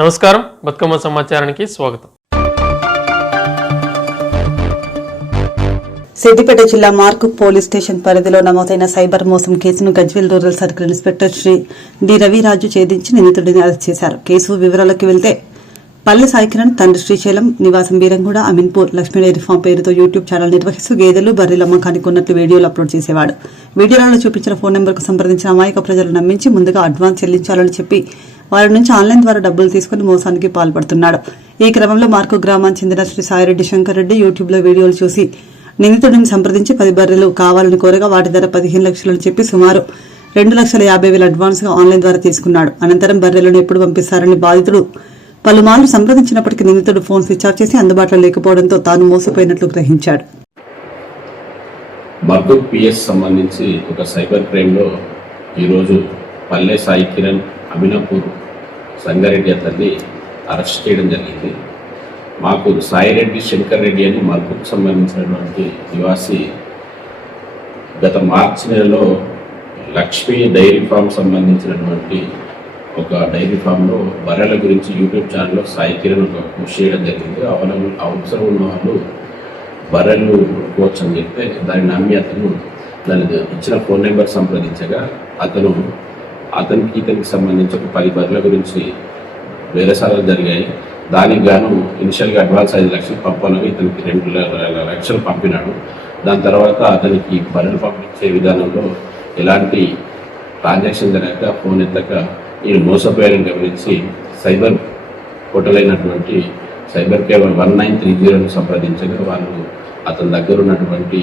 నమస్కారం, బతుకమ్మ సమాచారానికి స్వాగతం. సిద్దిపేట జిల్లా మార్కుక్ పోలీస్ స్టేషన్ పరిధిలో నమోదైన సైబర్ మోసం కేసును Gajwel rural circle inspector Shri D Raviraju ఛేదించి నిందితుడిని అరెస్ట్ చేశారు. కేసు వివరాలకు వెళ్తే పల్లె సాయికిరణ్ తండ్రి శ్రీశైలం నివాసం బీరంగూడ అమీన్పూర్ లక్ష్మీ డైరీ ఫామ్ పేరుతో యూట్యూబ్ ఛానల్ నిర్వహిస్తూ గేదెలు బర్రెల అమ్మకానికి ఉన్నట్లు వీడియోలు అప్లోడ్ చేసేవాడు. వీడియోలలో చూపించిన ఫోన్ నెంబర్కు సంప్రదించిన అమాయక ప్రజలు నమ్మించి ముందుగా అడ్వాన్స్ చెల్లించాలని చెప్పి వారి నుంచి ఆన్లైన్ ద్వారా డబ్బులు తీసుకుని మోసానికి పాల్పడుతున్నాడు. ఈ క్రమంలో మార్కు గ్రామానికి చెందిన శ్రీ సాయిరెడ్డి శంకర్ రెడ్డి యూట్యూబ్లో వీడియోలు చూసి నిందితుడిని సంప్రదించి 10 బర్రెలు కావాలని కోరగా వాటి ధర 15 లక్షలని చెప్పి సుమారు 2,50,000 అడ్వాన్స్ గా ఆన్లైన్ ద్వారా తీసుకున్నాడు. అనంతరం బర్రెలను ఎప్పుడు పంపిస్తారని బాధితుడు పలుమార్లు సంప్రదించినప్పటికీ నిందితుడు ఫోన్ స్విచ్ ఆఫ్ చేసి అందుబాటులో లేకపోవడంతో తాను మోసపోయినట్లు గ్రహించాడు. మర్దూర్ పిఎస్ సంబంధించి ఒక సైబర్ క్రైమ్లో ఈరోజు పల్లె సాయి కిరణ్ అమినాపూర్ సంగారెడ్డి అతన్ని అరెస్ట్ చేయడం జరిగింది. మాకు సాయిరెడ్డి శంకర్ రెడ్డి అని మర్దూర్కు సంబంధించినటువంటి నివాసి గత మార్చి నెలలో లక్ష్మీ డైరీ ఫామ్ సంబంధించినటువంటి ఒక డైరీ ఫామ్లో బర్రెల గురించి యూట్యూబ్ ఛానల్లో సాయి కిరణ్ ఒక పోస్ట్ చేయడం జరిగింది. అవసరం ఉన్న వాళ్ళు బర్రెలు కోచ్ అని చెప్తే దాన్ని నమ్మి అతను దాని ఇచ్చిన ఫోన్ నెంబర్ సంప్రదించగా ఇతనికి సంబంధించి ఒక 10 బర్రెల గురించి వేరేసార్లు జరిగాయి. దానికి గాను ఇనిషియల్గా అడ్వాన్స్ 5 లక్షలు పంపాలని ఇతనికి 2 లక్షలు పంపినాడు. దాని తర్వాత అతనికి బర్రెలు పంపించే విధానంలో ఎలాంటి ట్రాన్సాక్షన్ జరగక ఫోన్ ఎత్తక ఈయన మోసపోయారని గమనించి సైబర్ పోర్టల్ అయినటువంటి సైబర్ కేర్ 1930ను సంప్రదించగా వాళ్ళు అతని దగ్గర ఉన్నటువంటి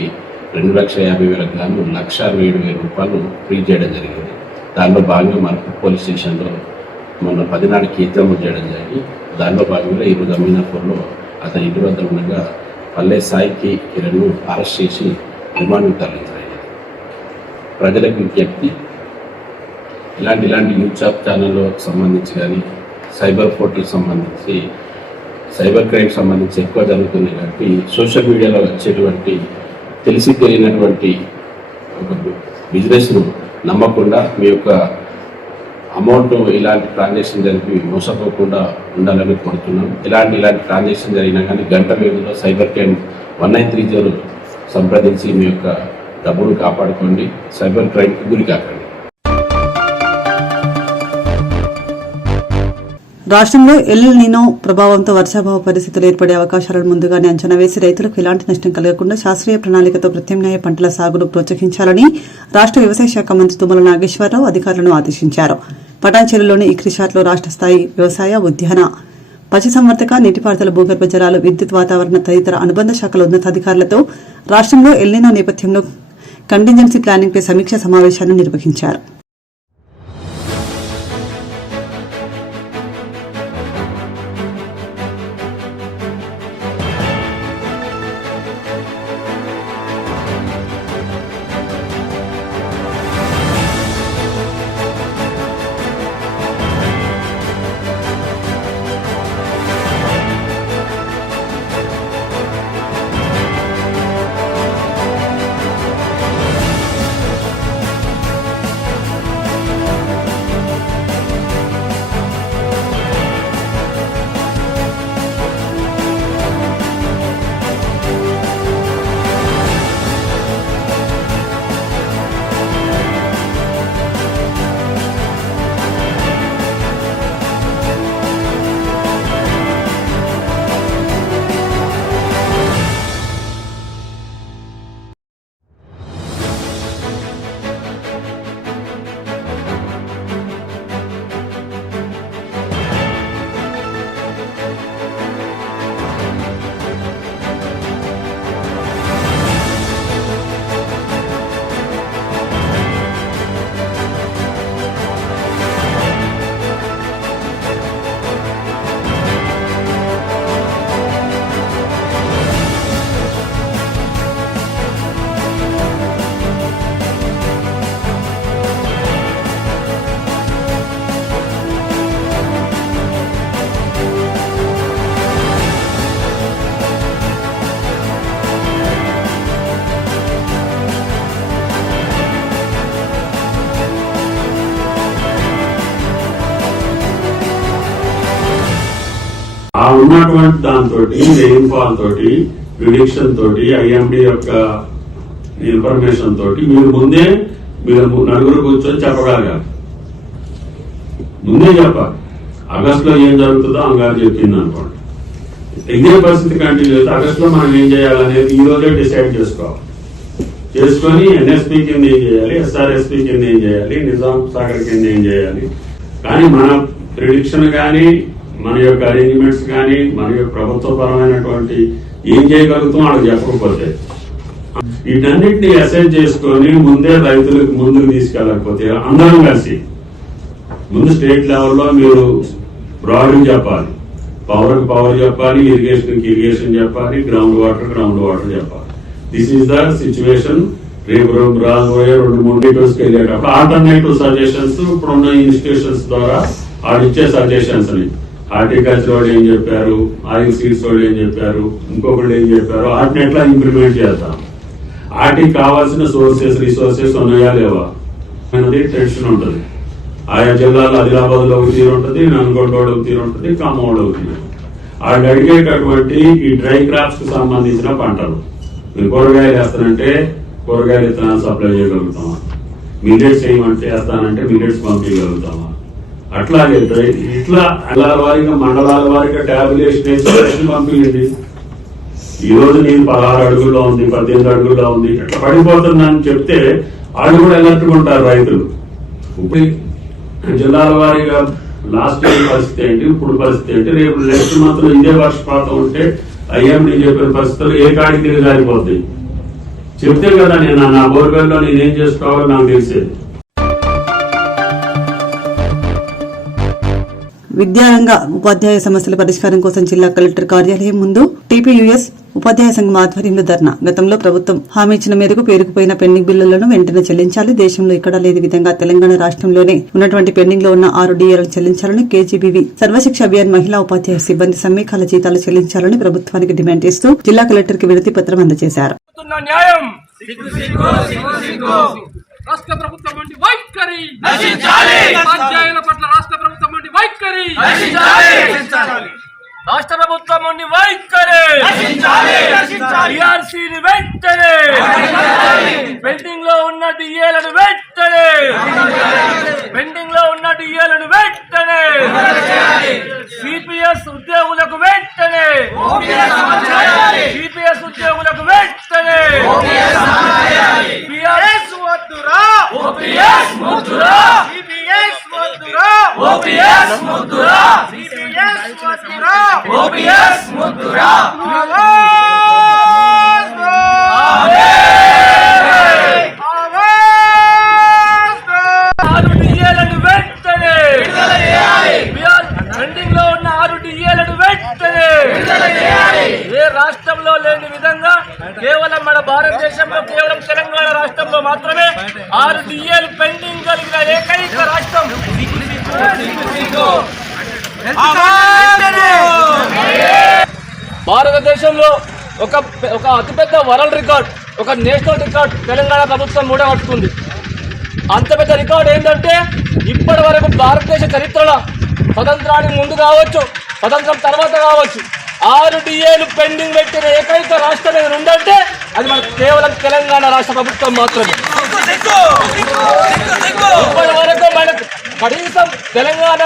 2,50,000 గాను 1,67,000 రూపాయలు ఫ్రీ చేయడం జరిగింది. దానిలో భాగంగా మనకు పోలీస్ స్టేషన్లో మొన్న 10 నాడు కేసు నమోదు చేయడం జరిగింది. దానిలో భాగంగా ఈరోజు అమీనాపూర్లో అతని ఇంటి వద్ద ఉండగా పల్లె సాయి కిరణ్ను అరెస్ట్ చేసి రిమాండ్కు తరలించారు. ప్రజలకు విజ్ఞప్తి, ఇలాంటి యూట్యూబ్ ఛానల్లో సంబంధించి కానీ సైబర్ పోర్టల్ సంబంధించి సైబర్ క్రైమ్ సంబంధించి ఎక్కువ జరుగుతుంది కాబట్టి సోషల్ మీడియాలో వచ్చేటువంటి తెలిసి తెలియనటువంటి ఒక బిజినెస్ను నమ్మకుండా మీ యొక్క అమౌంట్ ఇలాంటి ట్రాన్సాక్షన్ జరిపి మోసపోకుండా ఉండాలని కోరుతున్నాం. ఇలాంటి ట్రాన్సాక్షన్ జరిగినా కానీ గంట వ్యవధిలో సైబర్ క్రైమ్ 1930 సంప్రదించి మీ యొక్క డబ్బును కాపాడుకోండి, సైబర్ క్రైమ్కి గురి కాకండి. రాష్ట్రంలో ఎల్ నినో ప్రభావంతో వర్షాభావ పరిస్థితులు ఏర్పడే అవకాశాలను ముందుగానే అంచనా వేసి రైతులకు ఎలాంటి నష్టం కలగకుండా శాస్త్రీయ ప్రణాళికతో ప్రత్యామ్నాయ పంటల సాగును ప్రోత్సహించాలని రాష్ట్ర వ్యవసాయ శాఖ మంత్రి తుమ్మల నాగేశ్వరరావు అధికారులను ఆదేశించారు. పటాన్చెరులోని ఈ రిసార్ట్లో రాష్ట్ర స్థాయి వ్యవసాయ, ఉద్యాన, పశుసంవర్ధక, నీటిపారుదల, భూగర్భ జలాలు, విద్యుత్, వాతావరణ తదితర అనుబంధ శాఖల ఉన్నతాధికారులతో రాష్ట్రంలో ఎల్ నినో నేపథ్యంలో కంటింజెన్సీ ప్లానింగ్పై సమీక్షా సమావేశాన్ని నిర్వహించారు. ఉన్నటువంటి దాంతో రెయిన్ఫాల్ తోటి ప్రిడిక్షన్ తోటి ఐఎండి యొక్క ఇన్ఫర్మేషన్ తోటి మీరు నలుగురు కూర్చొని చెప్పగలగాలి. ముందే చెప్పాలి. ఆగస్టులో ఏం జరుగుతుందో అంగారు చెప్పింది అనుకోండి. ఇదే పరిస్థితి కంటిన్యూ చేస్తే ఆగస్టులో మనం ఏం చేయాలనేది ఈ రోజే డిసైడ్ చేసుకోవాలి. చేసుకొని ఎన్ఎస్పీ కింద ఏం చేయాలి, ఎస్ఆర్ఎస్పీ కింద ఏం చేయాలి, నిజాం సాగర్ కింద ఏం చేయాలి. కానీ మన ప్రిడిక్షన్ కానీ మన యొక్క అరేంజ్మెంట్స్ కానీ మన యొక్క ప్రభుత్వపరమైనటువంటి ఏం చేయగలుగుతాం వాళ్ళకి చెప్పకపోతే వీటన్నిటిని అసెస్ చేసుకొని ముందే రైతులకు ముందుకు తీసుకెళ్ళకపోతే అందరం కలిసి ముందు స్టేట్ లెవెల్లో మీరు బ్రాడ్గా చెప్పాలి, పవర్ చెప్పాలి, ఇరిగేషన్ చెప్పాలి, గ్రౌండ్ వాటర్ చెప్పాలి. This is the situation. రేపు రాబోయే 2-3 మీటర్స్కి వెళ్ళేటప్పుడు ఆల్టర్నేటివ్ సజెషన్స్ ఇప్పుడున్న ఇన్స్టిట్యూషన్స్ ద్వారా ఆడిచ్చే సజెషన్స్ ని హార్టికల్చర్ వాళ్ళు ఏం చెప్పారు, ఆయిల్ సీడ్స్ వాళ్ళు ఏం చెప్పారు, ఇంకొకళ్ళు ఏం చెప్పారు, వాటిని ఎట్లా ఇంప్లిమెంట్ చేద్దాం, వాటికి కావాల్సిన రిసోర్సెస్ ఉన్నాయా లేవా అనేది టెన్షన్ ఉంటుంది. ఆయా జిల్లాలో ఆదిలాబాద్ లో ఒక తీరు ఉంటుంది, నల్గొండలో ఒక తీరు ఉంటుంది, ఖమ్మంలో ఒక తీరు. వాళ్ళు అడిగేటటువంటి ఈ డ్రై క్రాప్స్ కు సంబంధించిన పంటలు మీరు కూరగాయలు వేస్తానంటే కూరగాయలు విత్తనాలు సప్లై చేయగలుగుతామా, మిల్లెట్స్ చేయమంటే వేస్తానంటే మిల్లెట్స్ పంపించగలుగుతామా, అట్లాగే ఇట్లా జిల్లాల వారీగా మండలాల వారీగా ట్యాబులేషన్ పంపించండి. ఈ రోజు నేను 16 అడుగుల్లో ఉంది, 18 అడుగుల్లో ఉంది, ఎట్లా పడిపోతుందని చెప్తే వాళ్ళు కూడా ఎలర్ట్గా రైతులు. ఇప్పుడు జిల్లాల వారీగా లాస్ట్ ఇయర్ పరిస్థితి ఏంటి, ఇప్పుడు పరిస్థితి ఏంటి, రేపు నెక్స్ట్ మంత్ లో ఇదే వర్షపాతం ఉంటే ఐఎండి చెప్పిన పరిస్థితులు ఏ కాడికి తిరిగి జారిపోతాయి చెప్తే కదా నేను నా బోర్వెల్లో నేనేం చేసుకోవాలో నాకు తెలిసేది. విద్యారంగ ఉపాధ్యాయ సమస్యల పరిష్కారం కోసం జిల్లా కలెక్టర్ కార్యాలయం ముందు టీపీయూఎస్ ఉపాధ్యాయ సంఘం ఆధ్వర్యంలో ధర్నా. గతంలో ప్రభుత్వం హామీ ఇచ్చిన మేరకు పేరుకుపోయిన పెండింగ్ బిల్లులను వెంటనే చెల్లించాలి. దేశంలో ఎక్కడా లేని విధంగా తెలంగాణ రాష్ట్రంలోనే ఉన్నటువంటి పెండింగ్ లో ఉన్న 6 డిఏలను చెల్లించాలని, కేజీబీవీ సర్వశిక్ష అభియాన్ మహిళా ఉపాధ్యాయ సిబ్బంది సమ్మెకాల జీతాలు చెల్లించాలని ప్రభుత్వానికి డిమాండ్ చేస్తూ జిల్లా కలెక్టర్ కి వినతి పత్రం అందజేశారు. రాష్ట్ర ప్రభుత్వం వంటి వైఖరి ఉపాధ్యాయుల పట్ల రాష్ట్ర ప్రభుత్వం వంటి వైఖరి రాష్ట్ర ప్రభుత్వం వంటి వైఖరి టీఆర్సీని వెంటనే పెండింగ్ లో ఉన్న డిఏలను వెంటనే సిపిఎస్ ఉద్యోగులకు వెంటనే టీఆర్ఎస్ వద్దురా ఓపీఎస్ ముద్దురా సిపిఎస్ వద్దురా ఓపీఎస్ ముద్దురా సిపిఎస్ వద్దురా ఓపీఎస్ ముద్దురా రాష్ట్రంలో లేని విధంగా కేవలం మన భారతదేశంలో కేవలం తెలంగాణ రాష్ట్రంలో మాత్రమే 6 డిఏలు పెండింగ్ కలిగిన ఏకైక రాష్ట్రం భారతదేశంలో. ఒక అతిపెద్ద వరల్డ్ రికార్డ్, ఒక నేషనల్ రికార్డ్ తెలంగాణ ప్రభుత్వం కూడా పట్టుకుంది. అంత పెద్ద రికార్డ్ ఏంటంటే ఇప్పటి వరకు భారతదేశ చరిత్రలో స్వతంత్రానికి ముందు కావచ్చు, స్వతంత్రం తర్వాత కావచ్చు, 6 డిఏలు పెండింగ్ పెట్టిన ఏకైక రాష్ట్రం ఏదైనా ఉందంటే అది మనకు కేవలం తెలంగాణ రాష్ట్ర ప్రభుత్వం మాత్రమే. ఇప్పటి వరకు మనకు కనీసం తెలంగాణ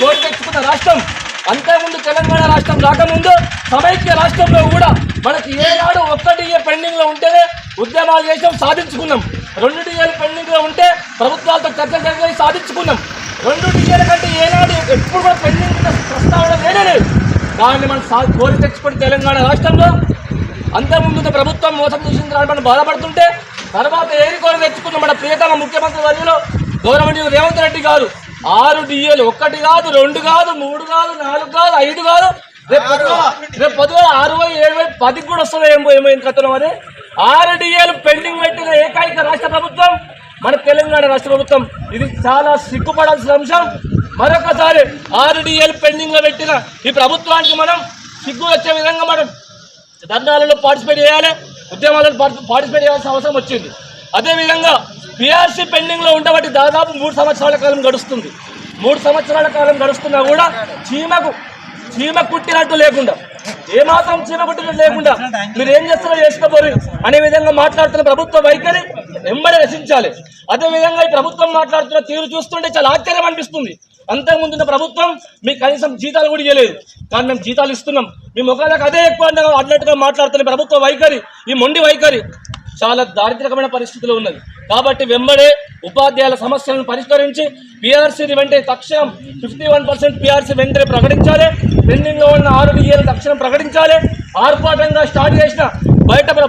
కోరి తెచ్చుకున్న రాష్ట్రం, అంతకుముందు తెలంగాణ రాష్ట్రం రాకముందు సమైక్య రాష్ట్రంలో కూడా మనకి ఏనాడు 1 డిఏ పెండింగ్ లో ఉంటేనే ఉద్యమాలు చేసాం, సాధించుకున్నాం. 2 డిఏలు పెండింగ్ లో ఉంటే ప్రభుత్వాలతో చర్చలు జరిగి సాధించుకున్నాం. 2 డిఏల కంటే ఏనాడు ఎప్పుడు కూడా పెండింగ్ ప్రస్తావన లేదు. దాన్ని మనం కోరి తెచ్చుకుని తెలంగాణ రాష్ట్రంలో అంతకుముందు ప్రభుత్వం మోసం చేసిన మనం బాధపడుతుంటే తర్వాత ఏది కోరి తెచ్చుకున్న మన ప్రియతమ ముఖ్యమంత్రి వర్యులు గౌరవనీయులు రేవంత్ రెడ్డి గారు 6 డిఏలు, 1 కాదు, 2 కాదు, 3 కాదు, 4 కాదు, 5 కాదు, రేపు పొద్దుగా 60, 70, 10 కూడా వస్తుంది. ఏమైంది కథనం అని 6 డిఏలు పెండింగ్ పెట్టిన ఏకైక రాష్ట్ర ప్రభుత్వం మన తెలంగాణ రాష్ట్ర ప్రభుత్వం. ఇది చాలా సిగ్గుపడాల్సిన అంశం. మరొకసారి 6 డిఏలు పెండింగ్ లో పెట్టిన ఈ ప్రభుత్వానికి మనం సిగ్గు వచ్చే విధంగా మనం ధర్నాలలో పార్టిసిపేట్ చేయాలి, ఉద్యమాలలో పార్టిసిపేట్ చేయాల్సిన అవసరం వచ్చింది. అదేవిధంగా పిఆర్సీ పెండింగ్ లో ఉండబట్టి దాదాపు 3 సంవత్సరాల కాలం గడుస్తుంది. 3 సంవత్సరాల కాలం గడుస్తున్నా కూడా చీమకు చీమ కుట్టినట్టు లేకుండా, ఏమాత్రం చీమ కుట్టినట్టు లేకుండా మీరు ఏం చేస్తారో చేసుకోబోరు అనే విధంగా మాట్లాడుతున్న ప్రభుత్వ వైఖరి వెంబడి రచించాలి. అదేవిధంగా ఈ ప్రభుత్వం మాట్లాడుతున్న తీరు చూస్తుంటే చాలా ఆశ్చర్యం అనిపిస్తుంది. అంతకుముందున్న ప్రభుత్వం మీకు కనీసం జీతాలు కూడా ఇవ్వలేదు, కానీ మేము జీతాలు ఇస్తున్నాం. మీ ముఖాలకు అదే ఎక్కువ అన్నట్టుగా మాట్లాడుతున్న ప్రభుత్వ వైఖరి, ఈ మొండి వైఖరి చాలా దారిద్రకమైన పరిస్థితిలో ఉన్నది. కాబట్టి వెంబడే ఉపాధ్యాయుల సమస్యలను పరిష్కరించి పీఆర్సీని వెంటనే తక్షణం 51% పీఆర్సీ వెంటనే ప్రకటించాలి. పెండింగ్లో ఉన్న 6 DAలు తక్షణం ప్రకటించాలి. ఆర్భాటంగా స్టార్ట్ చేసిన బయటకు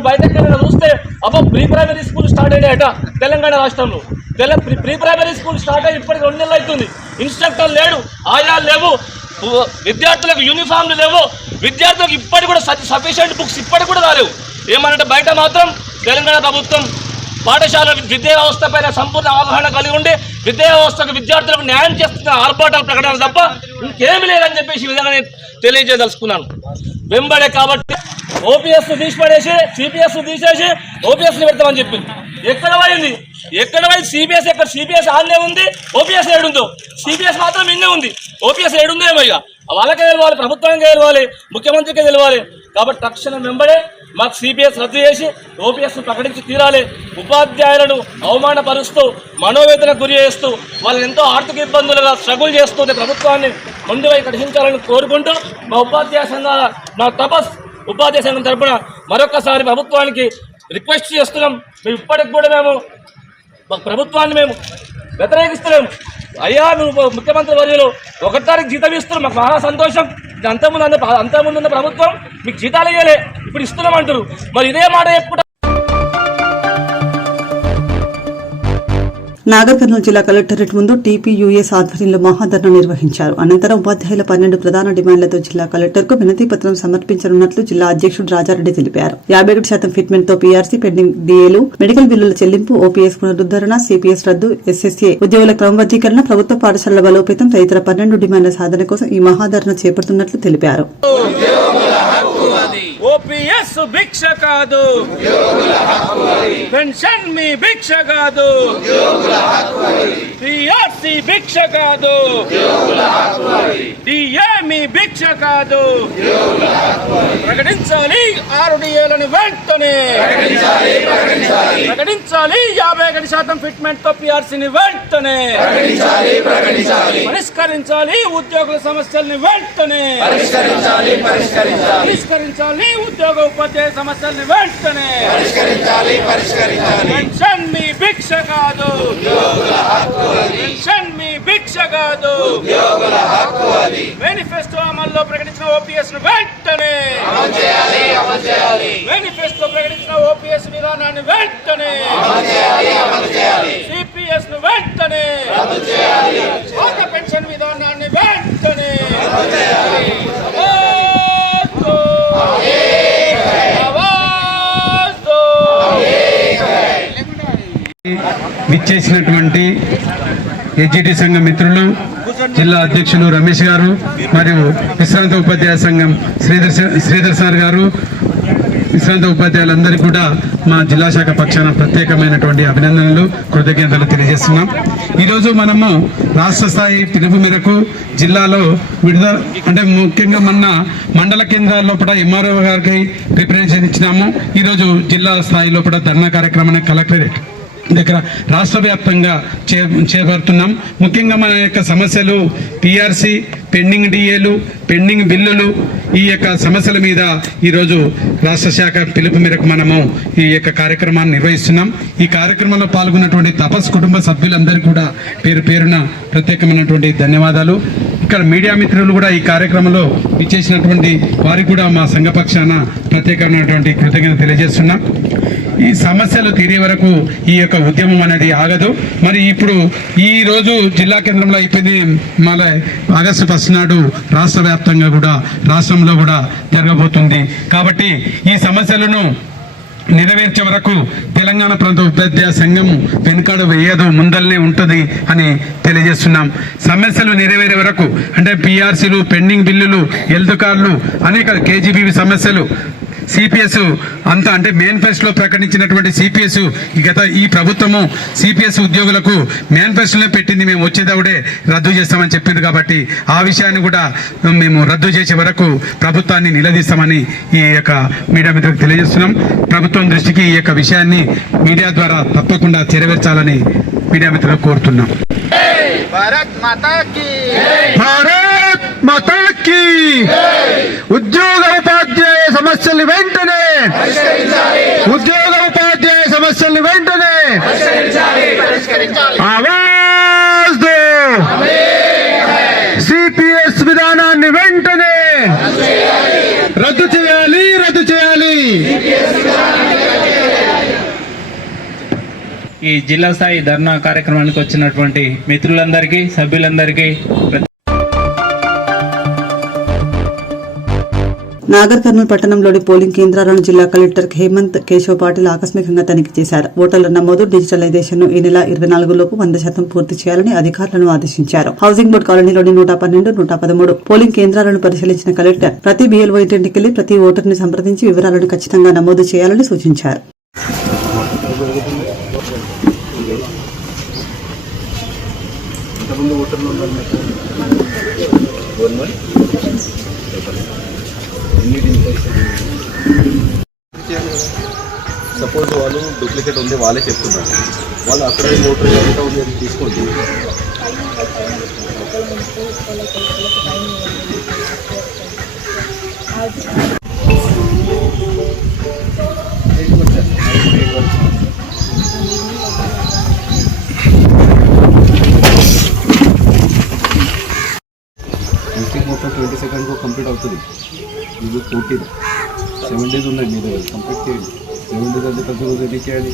చూస్తే ప్రీ ప్రైమరీ స్కూల్ స్టార్ట్ అయ్యాయట తెలంగాణ రాష్ట్రంలో. ప్రీ ప్రైమరీ స్కూల్ స్టార్ట్ అయ్యి ఇప్పటికి 2 నెలలు అవుతుంది. ఇన్స్ట్రక్టర్ లేడు, ఆయాలు లేవు, విద్యార్థులకు యూనిఫామ్లు లేవు, విద్యార్థులకు ఇప్పటికి కూడా సఫిషియెంట్ బుక్స్ ఇప్పటికి కూడా రాలేవు. ఏమనంటే బయట మాత్రం తెలంగాణ ప్రభుత్వం పాఠశాల విద్యా వ్యవస్థ పైన సంపూర్ణ అవగాహన కలిగి ఉండి విద్యా వ్యవస్థకు విద్యార్థులకు న్యాయం చేస్తున్న ఆర్భాటాల ప్రకటన తప్ప ఇంకేమీ లేదని చెప్పేసి ఈ విధంగా నేను తెలియజేయదలుచుకున్నాను. వెంబడే కాబట్టి ఓపీఎస్ తీసిపడేసి సిపిఎస్ తీసేసి ఓపీఎస్ని పెడతామని చెప్పింది. ఎక్కడ పోయింది సిబిఎస్? ఎక్కడ సిబిఎస్ ఆన్నే ఉంది, ఓపీఎస్ ఏడుందో? సిబిఎస్ మాత్రం ఇన్నే ఉంది, ఓపీఎస్ ఏడుందో ఏమో. ఇక వాళ్ళకే తెలియాలి, ప్రభుత్వానికే తెలియాలి, ముఖ్యమంత్రికే తెలియాలి. కాబట్టి తక్షణం వెంబడే మాకు సిపిఎస్ రద్దు చేసి ఓపీఎస్ ప్రకటించి తీరాలి. ఉపాధ్యాయులను అవమానపరుస్తూ మనోవేదనకు గురి చేస్తూ వాళ్ళని ఎంతో ఆర్థిక ఇబ్బందులుగా స్ట్రగుల్ చేస్తుంటే ప్రభుత్వాన్ని ముందువై కఠించాలని కోరుకుంటూ మా ఉపాధ్యాయ సంఘాల మా తపస్ ఉపాధ్యాయ సంఘం తరఫున మరొకసారి ప్రభుత్వానికి రిక్వెస్ట్ చేస్తున్నాం. మేము ఇప్పటికి కూడా మేము ప్రభుత్వాన్ని మేము వ్యతిరేకిస్తున్నాం. అయ్యా నువ్వు ముఖ్యమంత్రి వర్యులు 1 తారీఖు జీతం ఇస్తున్నాం, మాకు మహా సంతోషం. అంతకుముందు ఉన్న ప్రభుత్వం మీకు జీతాలు ఇవ్వలే, ఇప్పుడు ఇస్తున్నాం అంటారు. మరి ఇదే మాట చెప్పుకుంటా నాగర్ కర్నూలు జిల్లా కలెక్టరేట్ ముందు టీపీయూఎస్ ఆధ్వర్యంలో మహాధర్నా నిర్వహించారు. అనంతరం ఉపాధ్యాయుల 12 ప్రధాన డిమాండ్లతో జిల్లా కలెక్టర్కు వినతి పత్రం సమర్పించనున్నట్లు జిల్లా అధ్యక్షుడు రాజారెడ్డి తెలిపారు. 51% ఫిట్మెంట్ తో పీఆర్సీ, పెండింగ్ డీఏలు, మెడికల్ బిల్లుల చెల్లింపు, ఓపీఎస్ పునరుద్దరణ, సిపిఎస్ రద్దు, ఎస్ఎస్ఏ ఉద్యోగుల క్రమబద్దీకరణ, ప్రభుత్వ పాఠశాలల బలోపేతం తదితర 12 డిమాండ్ల సాధన కోసం ఈ మహాధర్నా చేపడుతున్నట్లు తెలిపారు. ఓపీఎస్ భిక్ష కాదు, పెన్షన్ మీ భిక్ష కాదు, పీఆర్సీ భిక్ష కాదు, డిఏ మీ భిక్ష కాదు. ప్రకటించాలి 6 DAలను వెంటనే, ప్రకటించాలి 51% ఫిట్మెంట్ తో పీఆర్సీని వెంటనే, పరిష్కరించాలి ఉద్యోగుల సమస్యల్ని వెంటనే, పరిష్కరించాలి ఉద్యోగ ఉపాధ్యాయ సమస్యల్ని వెంటనే, పెన్షన్ మీ భిక్ష కాదు, పెన్షన్ మీ భిక్ష కాదు, మేనిఫెస్టో అమల్లో ప్రకటించిన ఓపీఎస్ ను వెంటనే, మేనిఫెస్టో ప్రకటించిన ఓపీఎస్ విధానాన్ని వెంటనే, సిపిఎస్ ను వెంటనే, పాత పెన్షన్ విధానాన్ని వెంటనే, విచ్చేసినటువంటి హెచ్జిటి సంఘం మిత్రులు, జిల్లా అధ్యక్షులు రమేష్ గారు మరియు విశ్రాంత ఉపాధ్యాయ సంఘం శ్రీధర్ సార్ గారు, విశ్రాంత ఉపాధ్యాయులందరికీ కూడా మా జిల్లా శాఖ పక్షాన ప్రత్యేకమైనటువంటి అభినందనలు, కృతజ్ఞతలు తెలియజేస్తున్నాం. ఈరోజు మనము రాష్ట్ర స్థాయి పిలుపు మేరకు జిల్లాలో విడుదల అంటే ముఖ్యంగా మొన్న మండల కేంద్రాల లోపల ఎంఆర్ఓ గారికి రిప్రజెంటేషన్ ఇచ్చినాము. ఈరోజు జిల్లా స్థాయి లోపల ధర్నా కార్యక్రమాన్ని కలెక్టరేట్ దగ్గర రాష్ట్ర వ్యాప్తంగా చేపడుతున్నాం. ముఖ్యంగా మన యొక్క సమస్యలు పీఆర్సీ, పెండింగ్ డిఏలు, పెండింగ్ బిల్లులు, ఈ యొక్క సమస్యల మీద ఈరోజు రాష్ట్ర శాఖ పిలుపు మేరకు మనము ఈ యొక్క కార్యక్రమాన్ని నిర్వహిస్తున్నాం. ఈ కార్యక్రమంలో పాల్గొన్నటువంటి తపస్ కుటుంబ సభ్యులందరికీ కూడా పేరు పేరున ప్రత్యేకమైనటువంటి ధన్యవాదాలు. ఇక్కడ మీడియా మిత్రులు కూడా ఈ కార్యక్రమంలో ఇచ్చేసినటువంటి వారికి కూడా మా సంఘపక్షాన ప్రత్యేకమైనటువంటి కృతజ్ఞత తెలియజేస్తున్నాం. ఈ సమస్యలు తీరే వరకు ఈ యొక్క ఉద్యమం అనేది ఆగదు. మరి ఇప్పుడు ఈ రోజు జిల్లా కేంద్రంలో అయిపోయింది, మళ్ళీ ఆగస్టు 1 నాడు రాష్ట్ర వ్యాప్తంగా కూడా రాష్ట్రంలో కూడా జరగబోతుంది. కాబట్టి ఈ సమస్యలను నెరవేర్చే వరకు తెలంగాణ ప్రాంత ఉపాధ్యాయ సంఘం వెనుకాడు వేయదు, ముందల్నే ఉంటుంది అని తెలియజేస్తున్నాం. సమస్యలు నెరవేరే వరకు అంటే పీఆర్సీలు, పెండింగ్ బిల్లులు, హెల్త్ కార్డులు, అనేక కేజీబీవీ సమస్యలు సిపిఎస్ అంతా అంటే మేనిఫెస్టోలో ప్రకటించినటువంటి సిపిఎస్ ఈ ప్రభుత్వము సిపిఎస్ ఉద్యోగులకు మేనిఫెస్టోలో పెట్టింది, మేము వచ్చేదవుడే రద్దు చేస్తామని చెప్పింది. కాబట్టి ఆ విషయాన్ని కూడా మేము రద్దు చేసే వరకు ప్రభుత్వాన్ని నిలదీస్తామని ఈ యొక్క మీడియా మిత్రులకు తెలియజేస్తున్నాం. ప్రభుత్వం దృష్టికి ఈ యొక్క విషయాన్ని మీడియా ద్వారా తప్పకుండా చేరవేర్చాలని మీడియా మిత్రులకు కోరుతున్నాం. భారత్ మాతా కీ భారత్ మాతా కీ. ఉద్యోగ ఉపాధ్యాయ సమస్యలు వెంటనే ఆవాజ్ దో. సిపిఎస్ విధానాన్ని వెంటనే రద్దు చేయాలి. ఈ జిల్లా స్థాయి ధర్నా కార్యక్రమానికి వచ్చినటువంటి మిత్రులందరికీ, సభ్యులందరికీ నాగర్ కర్నూలు పట్టణంలోని పోలింగ్ కేంద్రాలను జిల్లా కలెక్టర్ హేమంత్ కేశవ్ పాటిల్ ఆకస్మికంగా తనిఖీ చేశారు. ఓటర్ల నమోదు, డిజిటలైజేషన్ ఈ నెల 24 లోపు 100% పూర్తి చేయాలని అధికారులను ఆదేశించారు. హౌసింగ్ బోర్డు కాలనీలోని 112, 113 పోలింగ్ కేంద్రాలను పరిశీలించిన కలెక్టర్ ప్రతి BLO ఇంటింటికి వెళ్లి ప్రతి ఓటర్ని సంప్రదించి వివరాలను ఖచ్చితంగా నమోదు చేయాలని సూచించారు. సపోజ్ వాళ్ళు డూప్లికేట్ ఉంది వాళ్ళే చెప్తున్నారు, వాళ్ళు అక్కడ ఓటర్ ఎంత ఉంది అది తీసుకోండి. మిస్టేక్ మొత్తం 22nd కంప్లీట్ అవుతుంది. ఇది 14 7 days ఉన్నాయి, మీరు కంప్లీట్ చేయండి. 7 days అంటే ప్రతి రోజు ఎన్ని చేయాలి?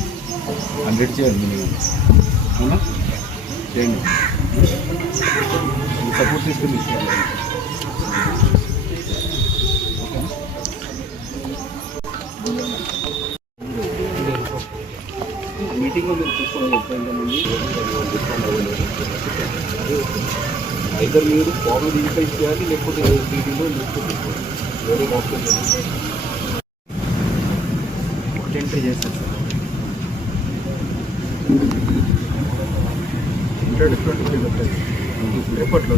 100 చేయాలి మినిమం. అవునా? చేయండి. సపోర్ట్ తీసుకుని మీటింగ్లో మీరు చూసుకోవాలి. ఎంతమంది డిస్కౌంట్ అవ్వలేదు. అయితే మీరు ఫామ్ వెరిఫై చేయాలి, లేకపోతే డీడీలో లిస్ట్ తీసుకోవాలి. వేరే ఆప్షన్ ఎంట్రీ చేస్తారు సార్. ఇంటర్ డిఫరెంట్ కొట్టారు రేపట్లో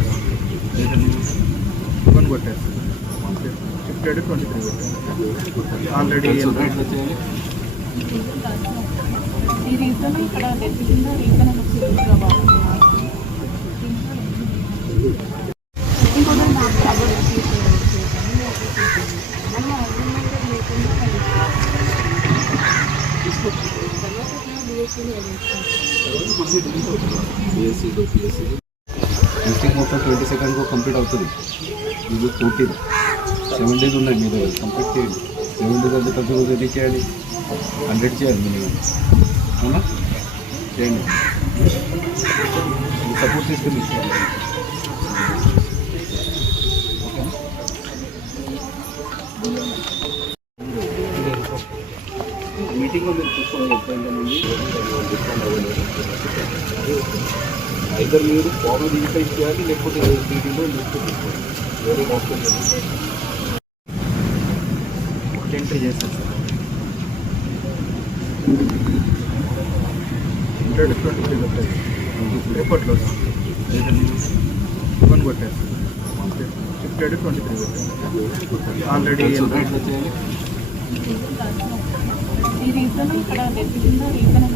వన్ కొట్టారు సార్. షిఫ్టెడ్ 23 కొట్టారు ఆల్రెడీ. ఈ రీజన్ ఇక్కడ కింద రీజన్ మిస్టేక్ మొత్తం 22nd కంప్లీట్ అవుతుంది. ఇది 14 7 days ఉన్నాయి, మీరు కంప్లీట్ చేయండి. 7 days అంటే ప్రతి రోజు ఎన్ని చేయాలి? 100 చేయాలి మినిమం. అవునా? చేయండి. సపోర్ట్ తీసుకుని మీటింగ్లో మీరు చూసుకోవాలి. ఎంతమంది డిస్కౌంట్ అవ్వలేదు. అయితే మీరు ఫామ్ వెరిఫై చేయాలి, లేకపోతే డీడీలో లిస్ట్ తీసుకోవాలి. వేరే ఆప్షన్ ఎంట్రీ చేస్తారు సార్. ఇంటర్ డిఫరెంట్ కొట్టారు రేపట్లో వన్ కొట్టారు సార్. షిఫ్టెడ్ 23 కొట్టారు ఆల్రెడీ. ఈ రీజన్ ఇక్కడ కింద రీజన్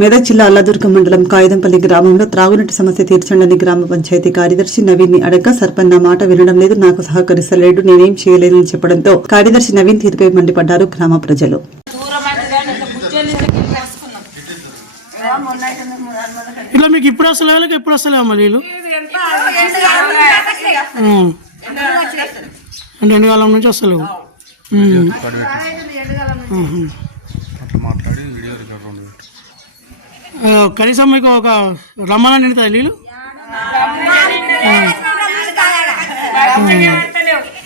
మెదక్ జిల్లా అల్లదుర్గం మండలం కాయిదంపల్లి గ్రామంలో త్రాగునీటి సమస్య తీర్చండి గ్రామ పంచాయతీ కార్యదర్శి నవీన్ ని అడగ సర్పంచ్ నా మాట వినడం లేదు, నాకు సహకరిస్తలేడు, నేనేం చేయలేదని చెప్పడంతో కార్యదర్శి నవీన్ తీరుపై మండిపడ్డారు గ్రామ ప్రజలు. ఇట్లా మీకు ఇప్పుడు వస్తలే వాళ్ళకి ఎప్పుడు వస్తలేవు మళ్ళీ అంటే ఎండకాలం నుంచి వస్తలేవు. కనీసం మీకు ఒక రమ్మని నిండుతుంది నీళ్ళు.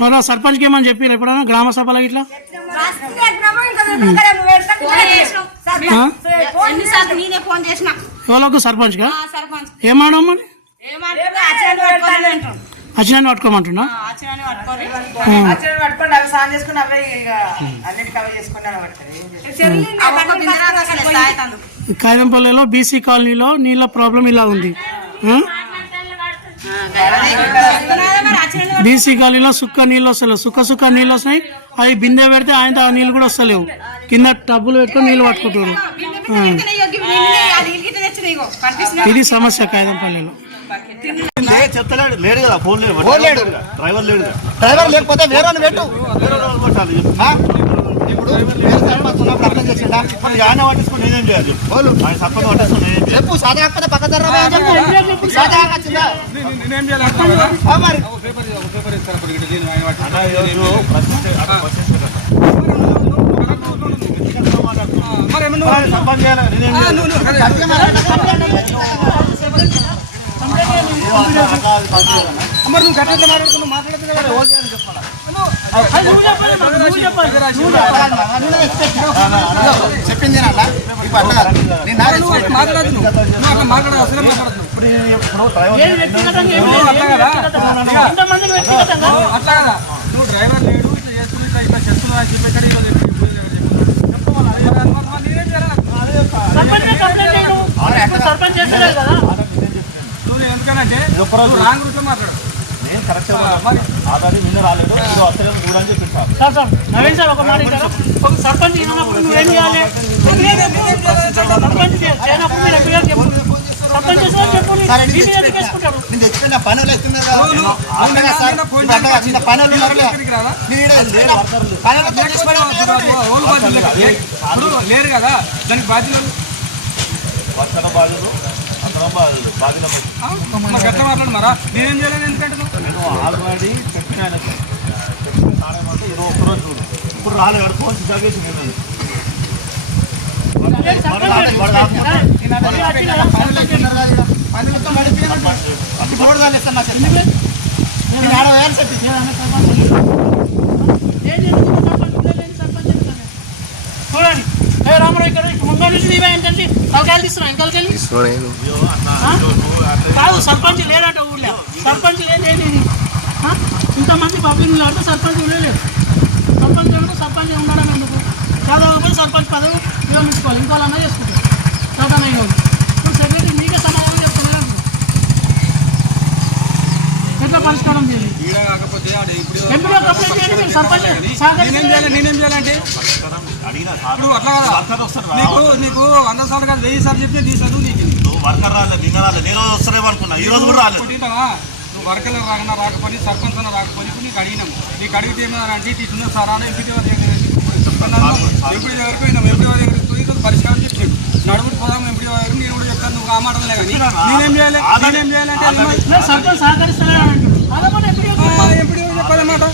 మన సర్పంచ్కి ఏమని చెప్పి ఎప్పుడైనా గ్రామ సభలో ఇట్లా ఎవరికి సర్పంచ్ గా ఏమాడమ్మని అచ్చినాన్ని పట్టుకోమంటున్నా కాయదంపల్లిలో బీసీ కాలనీలో నీళ్ళ ప్రాబ్లం ఇలా ఉంది. బీసీ కాలనీలో సుక్క నీళ్ళు వస్తలేవు, సుక్క నీళ్ళు వస్తున్నాయి. అవి బిందె పెడితే ఆయన ఆ నీళ్ళు కూడా వస్తలేవు. కింద టబ్బులు పెట్టుకొని నీళ్ళు పట్టుకుంటున్నారు. ఇది సమస్య కాయదంపల్లిలో. చెప్తలేడు, లేడు కదా, ఫోన్ లేడు, డ్రైవర్ లేడు. డ్రైవర్ లేకపోతే వేరే పెట్టు. ఇప్పుడు అప్లై చేసిండా, ఆయన పట్టించుకుని నేనేం చేయాలి చెప్పు. ఆయన సర్పంచ్ పట్టించుకుని చెప్పు. సాధ కాకపోతే పక్క మరి సర్పంచ్ చేయాలి. నువ్వు గట్ల చెప్పింది నువ్వు డ్రైవర్ లేడు చెప్తున్నా చూపెట్టాడు. ఎందుకంటే రాంగ్ రూట్ లో మాట్లాడు. నేను కరెక్ట్ ఆధార్ నిన్న రాలేదు, అసలు చూడని చెప్పింటాను. నవీన్ సార్ ఒక మాట సర్పంచ్ అయినప్పుడు నువ్వేం చేయాలి? సర్పంచ్ చేయనప్పుడు మీరు ఎక్కడ చెప్పు. సర్పంచ్ చేసిన చెప్పు చేసుకుంటాడు. నేను తెచ్చుకున్న పనులు లేరు కదా, దానికి బాధ్యత ఎట్లా మాట్లాడు మరా. నేనేం చేయలేదు ఎందుకంటే ఆల్రెడీ చెప్పిన ఒక్కరోజు చూడు, ఇప్పుడు రాలేదు. ఫోన్ చదివేసి చూడండి రామరావు ఇక్కడ ముందు నుంచి ఏంటంటే తలకాయలు తీస్తున్నా ఇంకలకెళ్ళి కాదు. సర్పంచ్ లేడట ఊళ్ళో, సర్పంచ్ లేదు. ఇంతమంది పబ్లిక్ కాబట్టి సర్పంచ్ లేదు. సర్పంచ్ ఉంటే సర్పంచ్ ఉండడం ఎందుకు? చదవకపోతే సర్పంచ్ పదవి విరమించుకోవాలి, ఇంకోళ్ళన్నా చేసుకుంటారు. చదవనై ఇప్పుడు సెక్రటరీ మీకే సమాధానం చెప్తున్నారు. ఎట్లా పరిష్కారం చేయాలి? ఎంపీలో కంప్లైంట్ చేయండి. మీరు సర్పంచ్ నేనేం చేయాలంటే ఇప్పుడు అట్లా నీకు 100 సార్లు కాదు 1000 సార్లు చెప్తే నీ చదువు నీకు వర్కర్ రాలేదు, బింగ రాలేదు. నేను రోజు వస్తారేమో అనుకున్నా, ఈ రోజు కూడా రాలేదు. నువ్వు వర్కర్లు రాకుండా రాకపోయి సర్పంచ్ అన్న రాకపోయి నీకు అడిగినాం. నీకు అడిగితే ఏమన్నారంటే ఇట్లున్న సార్ అని ఎంపీ దగ్గరికి ఎంపీ దగ్గరికి పోయినాం. ఎంపీ దగ్గరికి పోయి పరిష్కారం చెప్పాడు. నడుగుడు పోదాం ఎంపీ దగ్గర. నేను కూడా చెప్తాను, నువ్వు ఆ మాటలే కానీ నేనేం చేయాలి? నేనేం చేయాలంటే సర్పంచ్ సహకరిస్తాను ఎంపీ చెప్పాలన్నమాట.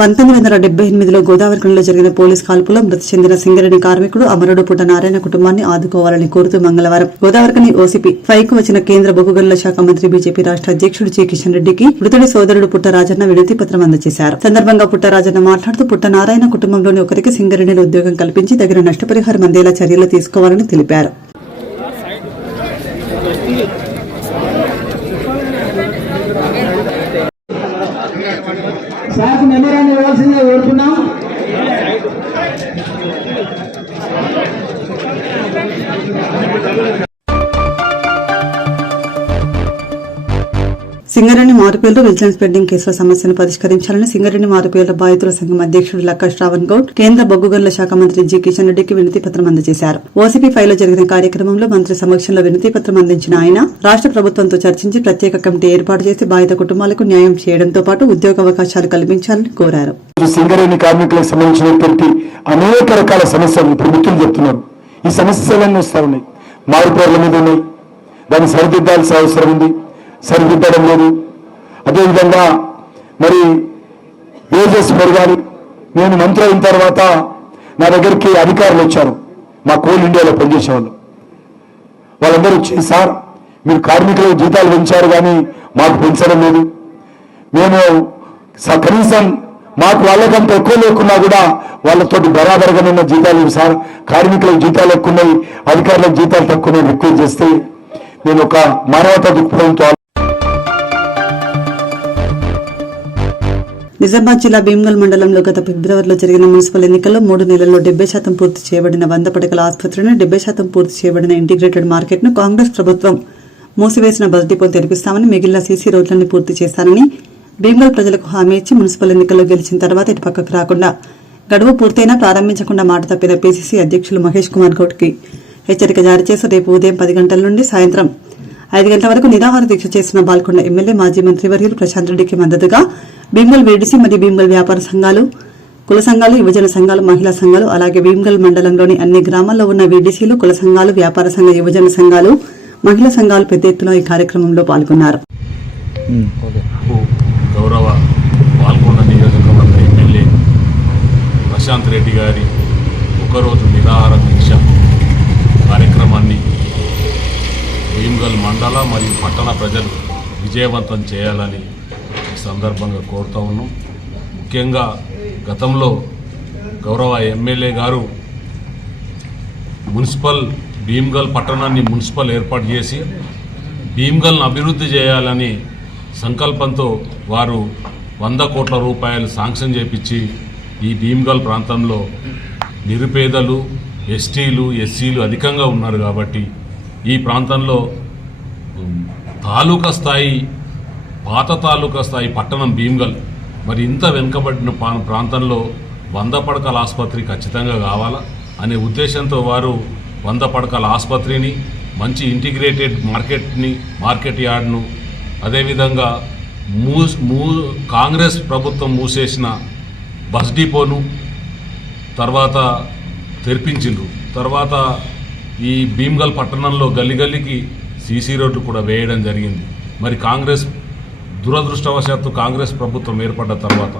1978లో గోదావరిలో జరిగిన పోలీస్ కాల్పులో మృతి చెందిన సింగరేణి కార్మికుడు అమరుడు పుట్ట నారాయణ కుటుంబాన్ని ఆదుకోవాలని కోరుతూ మంగళవారం గోదావరికని ఓసీపీ 5కు వచ్చిన కేంద్ర బొగ్గు గనుల శాఖ మంత్రి బీజేపీ రాష్ట్ర అధ్యక్షుడు జి కిషన్ రెడ్డికి మృతుడి సోదరుడు పుట్ట రాజన్న వినతి పత్రం అందజేశారు. సందర్భంగా పుట్ట రాజన్న మాట్లాడుతూ పుట్ట నారాయణ కుటుంబంలోని ఒకరికి సింగరేణిలో ఉద్యోగం కల్పించి తగిన నష్టపరిహారం అందేలా చర్యలు తీసుకోవాలని తెలిపారు. సార్ మెమోరాండం ఇవ్వాల్సిందిగా కోరుతున్నాం. సింగరేణి మారుపేరులో విజిలెన్స్ పెండింగ్ కేసుల సమస్యను పరిష్కరించాలని సింగరేణి మారుపేరుల బాధితుల సంఘం అధ్యక్షుడు లక్క శ్రావణ్ గౌడ్ కేంద్ర బొగ్గు గనుల శాఖ మంత్రి జి కిషన్ రెడ్డికి వినతి పత్రం అందజేశారు. ఓసీపీ 5లో జరిగిన కార్యక్రమంలో మంత్రి సమక్షంలో వినతి పత్రం అందించిన ఆయన రాష్ట్ర ప్రభుత్వంతో చర్చించి ప్రత్యేక కమిటీ ఏర్పాటు చేసి బాధిత కుటుంబాలకు న్యాయం చేయడంతో పాటు ఉద్యోగావకాశాలు కల్పించాలని కోరారు. సింగరేణి కార్మికులకు సంబంధించినటువంటి అనేక రకాల సమస్యలు ప్రభుత్వం చెప్తున్నారు. ఈ సమస్యలన్నీ వస్తూ ఉన్నాయి, మారుపేర్ల మీద ఉన్నాయి. దాన్ని సరిదిద్దాల్సిన అవసరం ఉంది, సరిదిద్దడం లేదు. అదేవిధంగా మరి వేజెస్ పెరగాలి. నేను మంత్రి అయిన తర్వాత నా దగ్గరికి అధికారులు వచ్చారు, మా కోల్ ఇండియాలో పనిచేసేవాళ్ళు. వాళ్ళందరూ వచ్చి సార్ మీరు కార్మికులకు జీతాలు పెంచారు కానీ మాకు పెంచడం లేదు, మేము కనీసం మాకు వాళ్ళకంటే ఎక్కువ లేకున్నా కూడా వాళ్ళతోటి బరాబర్గా ఉన్న జీతాలు సార్, కార్మికులకు జీతాలు ఎక్కువ ఉన్నాయి, అధికారులకు జీతాలు తక్కువ రిక్వెస్ట్ చేస్తే నేను ఒక మానవతా దృక్పథంతో. నిజామాబాద్ జిల్లా భీమ్గల్ మండలంలో గత ఫిబ్రవరిలో జరిగిన మున్సిపల్ ఎన్నికల్లో 3 నెలల్లో 70% పూర్తి చేయబడిన 100 పడకల ఆసుపత్రిని, 70% పూర్తి చేయబడిన ఇంటిగ్రేటెడ్ మార్కెట్ను కాంగ్రెస్ ప్రభుత్వం మూసివేసిన బస్ డిపోను తెరిపిస్తామని, మిగిలిన సీసీ రోడ్లను పూర్తి చేస్తానని భీమ్గల్ ప్రజలకు హామీ ఇచ్చి మున్సిపల్ ఎన్నికల్లో గెలిచిన తర్వాత ఇటు పక్కకు రాకుండా గడువు పూర్తయినా ప్రారంభించకుండా మాట తప్పిన పీసీసీ అధ్యక్షులు మహేష్ కుమార్ గౌడ్కి హెచ్చరిక జారీ చేసి రేపు ఉదయం 10 గంటల నుండి సాయంత్రం 5 గంటల వరకు నిరాహార దీక్ష చేస్తున్న బాల్కొండ ఎమ్మెల్యే మాజీ మంత్రి వర్యులు ప్రశాంత్ రెడ్డికి మద్దతుగా భీమ్గల్ వీడీసీ మరియు భీమ్గల్ వ్యాపార సంఘాలు, కుల సంఘాలు, యువజన సంఘాలు, మహిళా సంఘాలు, అలాగే భీమ్గల్ మండలంలోని అన్ని గ్రామాల్లో ఉన్న వీడీసీలు, కుల సంఘాలు, వ్యాపార సంఘ, యువజన సంఘాలు, మహిళా సంఘాలు పెద్ద ఎత్తున ఈ కార్యక్రమంలో పాల్గొన్నారు. గౌరవ పాల్గొండ నియోజకవర్గ ఎమ్మెల్యే ప్రశాంత్ రెడ్డి గారి ఒకరోజు నిరాహార దీక్ష కార్యక్రమాన్ని భీమ్గల్ మండల మరియు పట్టణ ప్రజలు విజయవంతం చేయాలని ఈ సందర్భంగా కోరుతూ ఉన్నాం. ముఖ్యంగా గతంలో గౌరవ ఎమ్మెల్యే గారు భీమ్గల్ పట్టణాన్ని మున్సిపల్ ఏర్పాటు చేసి భీమ్గల్ను అభివృద్ధి చేయాలని సంకల్పంతో వారు 100 కోట్ల రూపాయలు శాంక్షన్ చేపించి ఈ భీమ్గల్ ప్రాంతంలో నిరుపేదలు, ఎస్టీలు, ఎస్సీలు అధికంగా ఉన్నారు కాబట్టి ఈ ప్రాంతంలో తాలూకా స్థాయి, పాత తాలూకా స్థాయి పట్టణం భీమ్గల్ మరి ఇంత వెనుకబడిన ప్రాంతంలో 100 పడకల ఆసుపత్రి ఖచ్చితంగా కావాలా అనే ఉద్దేశంతో వారు 100 పడకల ఆసుపత్రిని, మంచి ఇంటిగ్రేటెడ్ మార్కెట్ యార్డ్ను, అదేవిధంగా కాంగ్రెస్ ప్రభుత్వం మూసేసిన బస్ డిపోను తర్వాత తెరిపించిండ్రు. తర్వాత ఈ భీమ్గల్ పట్టణంలో గల్లీకి సీసీ రోడ్లు కూడా వేయడం జరిగింది. మరి దురదృష్టవశాత్తు కాంగ్రెస్ ప్రభుత్వం ఏర్పడ్డ తర్వాత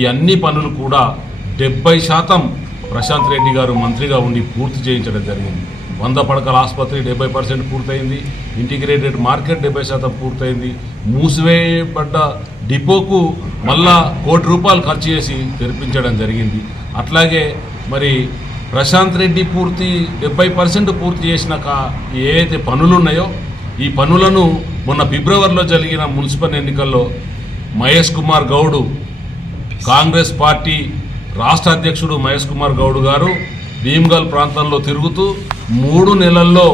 ఈ అన్ని పనులు కూడా 70% ప్రశాంత్ రెడ్డి గారు మంత్రిగా ఉండి పూర్తి చేయించడం జరిగింది. 100 పడకల ఆసుపత్రి 70% పూర్తయింది, ఇంటిగ్రేటెడ్ మార్కెట్ 70% పూర్తయింది, మూసివేయబడ్డ డిపోకు మళ్ళా ₹1 కోటి ఖర్చు చేసి తెరిపించడం జరిగింది. అట్లాగే మరి ప్రశాంత్ రెడ్డి 70% పూర్తి చేసిన ఏవైతే పనులు ఉన్నాయో ఈ పనులను మొన్న ఫిబ్రవరిలో జరిగిన మున్సిపల్ ఎన్నికల్లో మహేష్ కుమార్ గౌడ్, కాంగ్రెస్ పార్టీ రాష్ట్ర అధ్యక్షుడు మహేష్ కుమార్ గౌడ్ గారు భీమ్గల్ ప్రాంతంలో తిరుగుతూ 3 నెలల్లో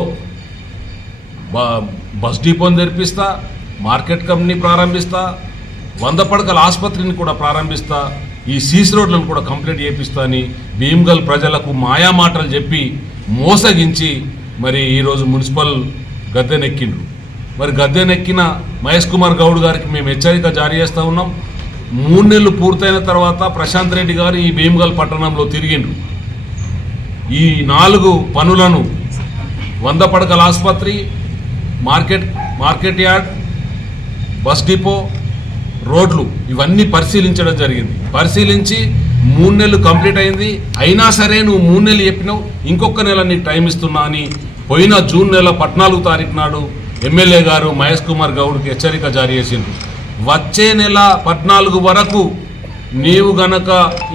బస్ డిపోని తెరిపిస్తా, మార్కెట్ కంపెనీ ప్రారంభిస్తా, 100 పడకల ఆసుపత్రిని కూడా ప్రారంభిస్తా, ఈ సీసీ రోడ్లను కూడా కంప్లీట్ చేపిస్తా అని భీమ్గల్ ప్రజలకు మాయామాటలు చెప్పి మోసగించి మరి ఈరోజు మున్సిపల్ గద్దెనెక్కిండ్రు. మరి గద్దెనెక్కిన మహేష్ కుమార్ గౌడ్ గారికి మేము హెచ్చరిక జారీ చేస్తూ ఉన్నాం. 3 నెలలు పూర్తయిన తర్వాత ప్రశాంత్ రెడ్డి గారు ఈ భీమ్గల్ పట్టణంలో తిరిగిండ్రు. ఈ 4 పనులను 100 పడకల ఆసుపత్రి, మార్కెట్ యార్డ్, బస్ డిపో, రోడ్లు ఇవన్నీ పరిశీలించడం జరిగింది. పరిశీలించి 3 నెలలు కంప్లీట్ అయింది. అయినా సరే నువ్వు 3 నెలలు చెప్పినావు, ఇంకొక నెల నీకు టైం ఇస్తున్నా అని పోయిన జూన్ నెల 14 తారీఖు నాడు ఎమ్మెల్యే గారు మహేష్ కుమార్ గౌడ్కి హెచ్చరిక జారీ చేసిండ్రు. వచ్చే నెల 14 వరకు నీవు గనక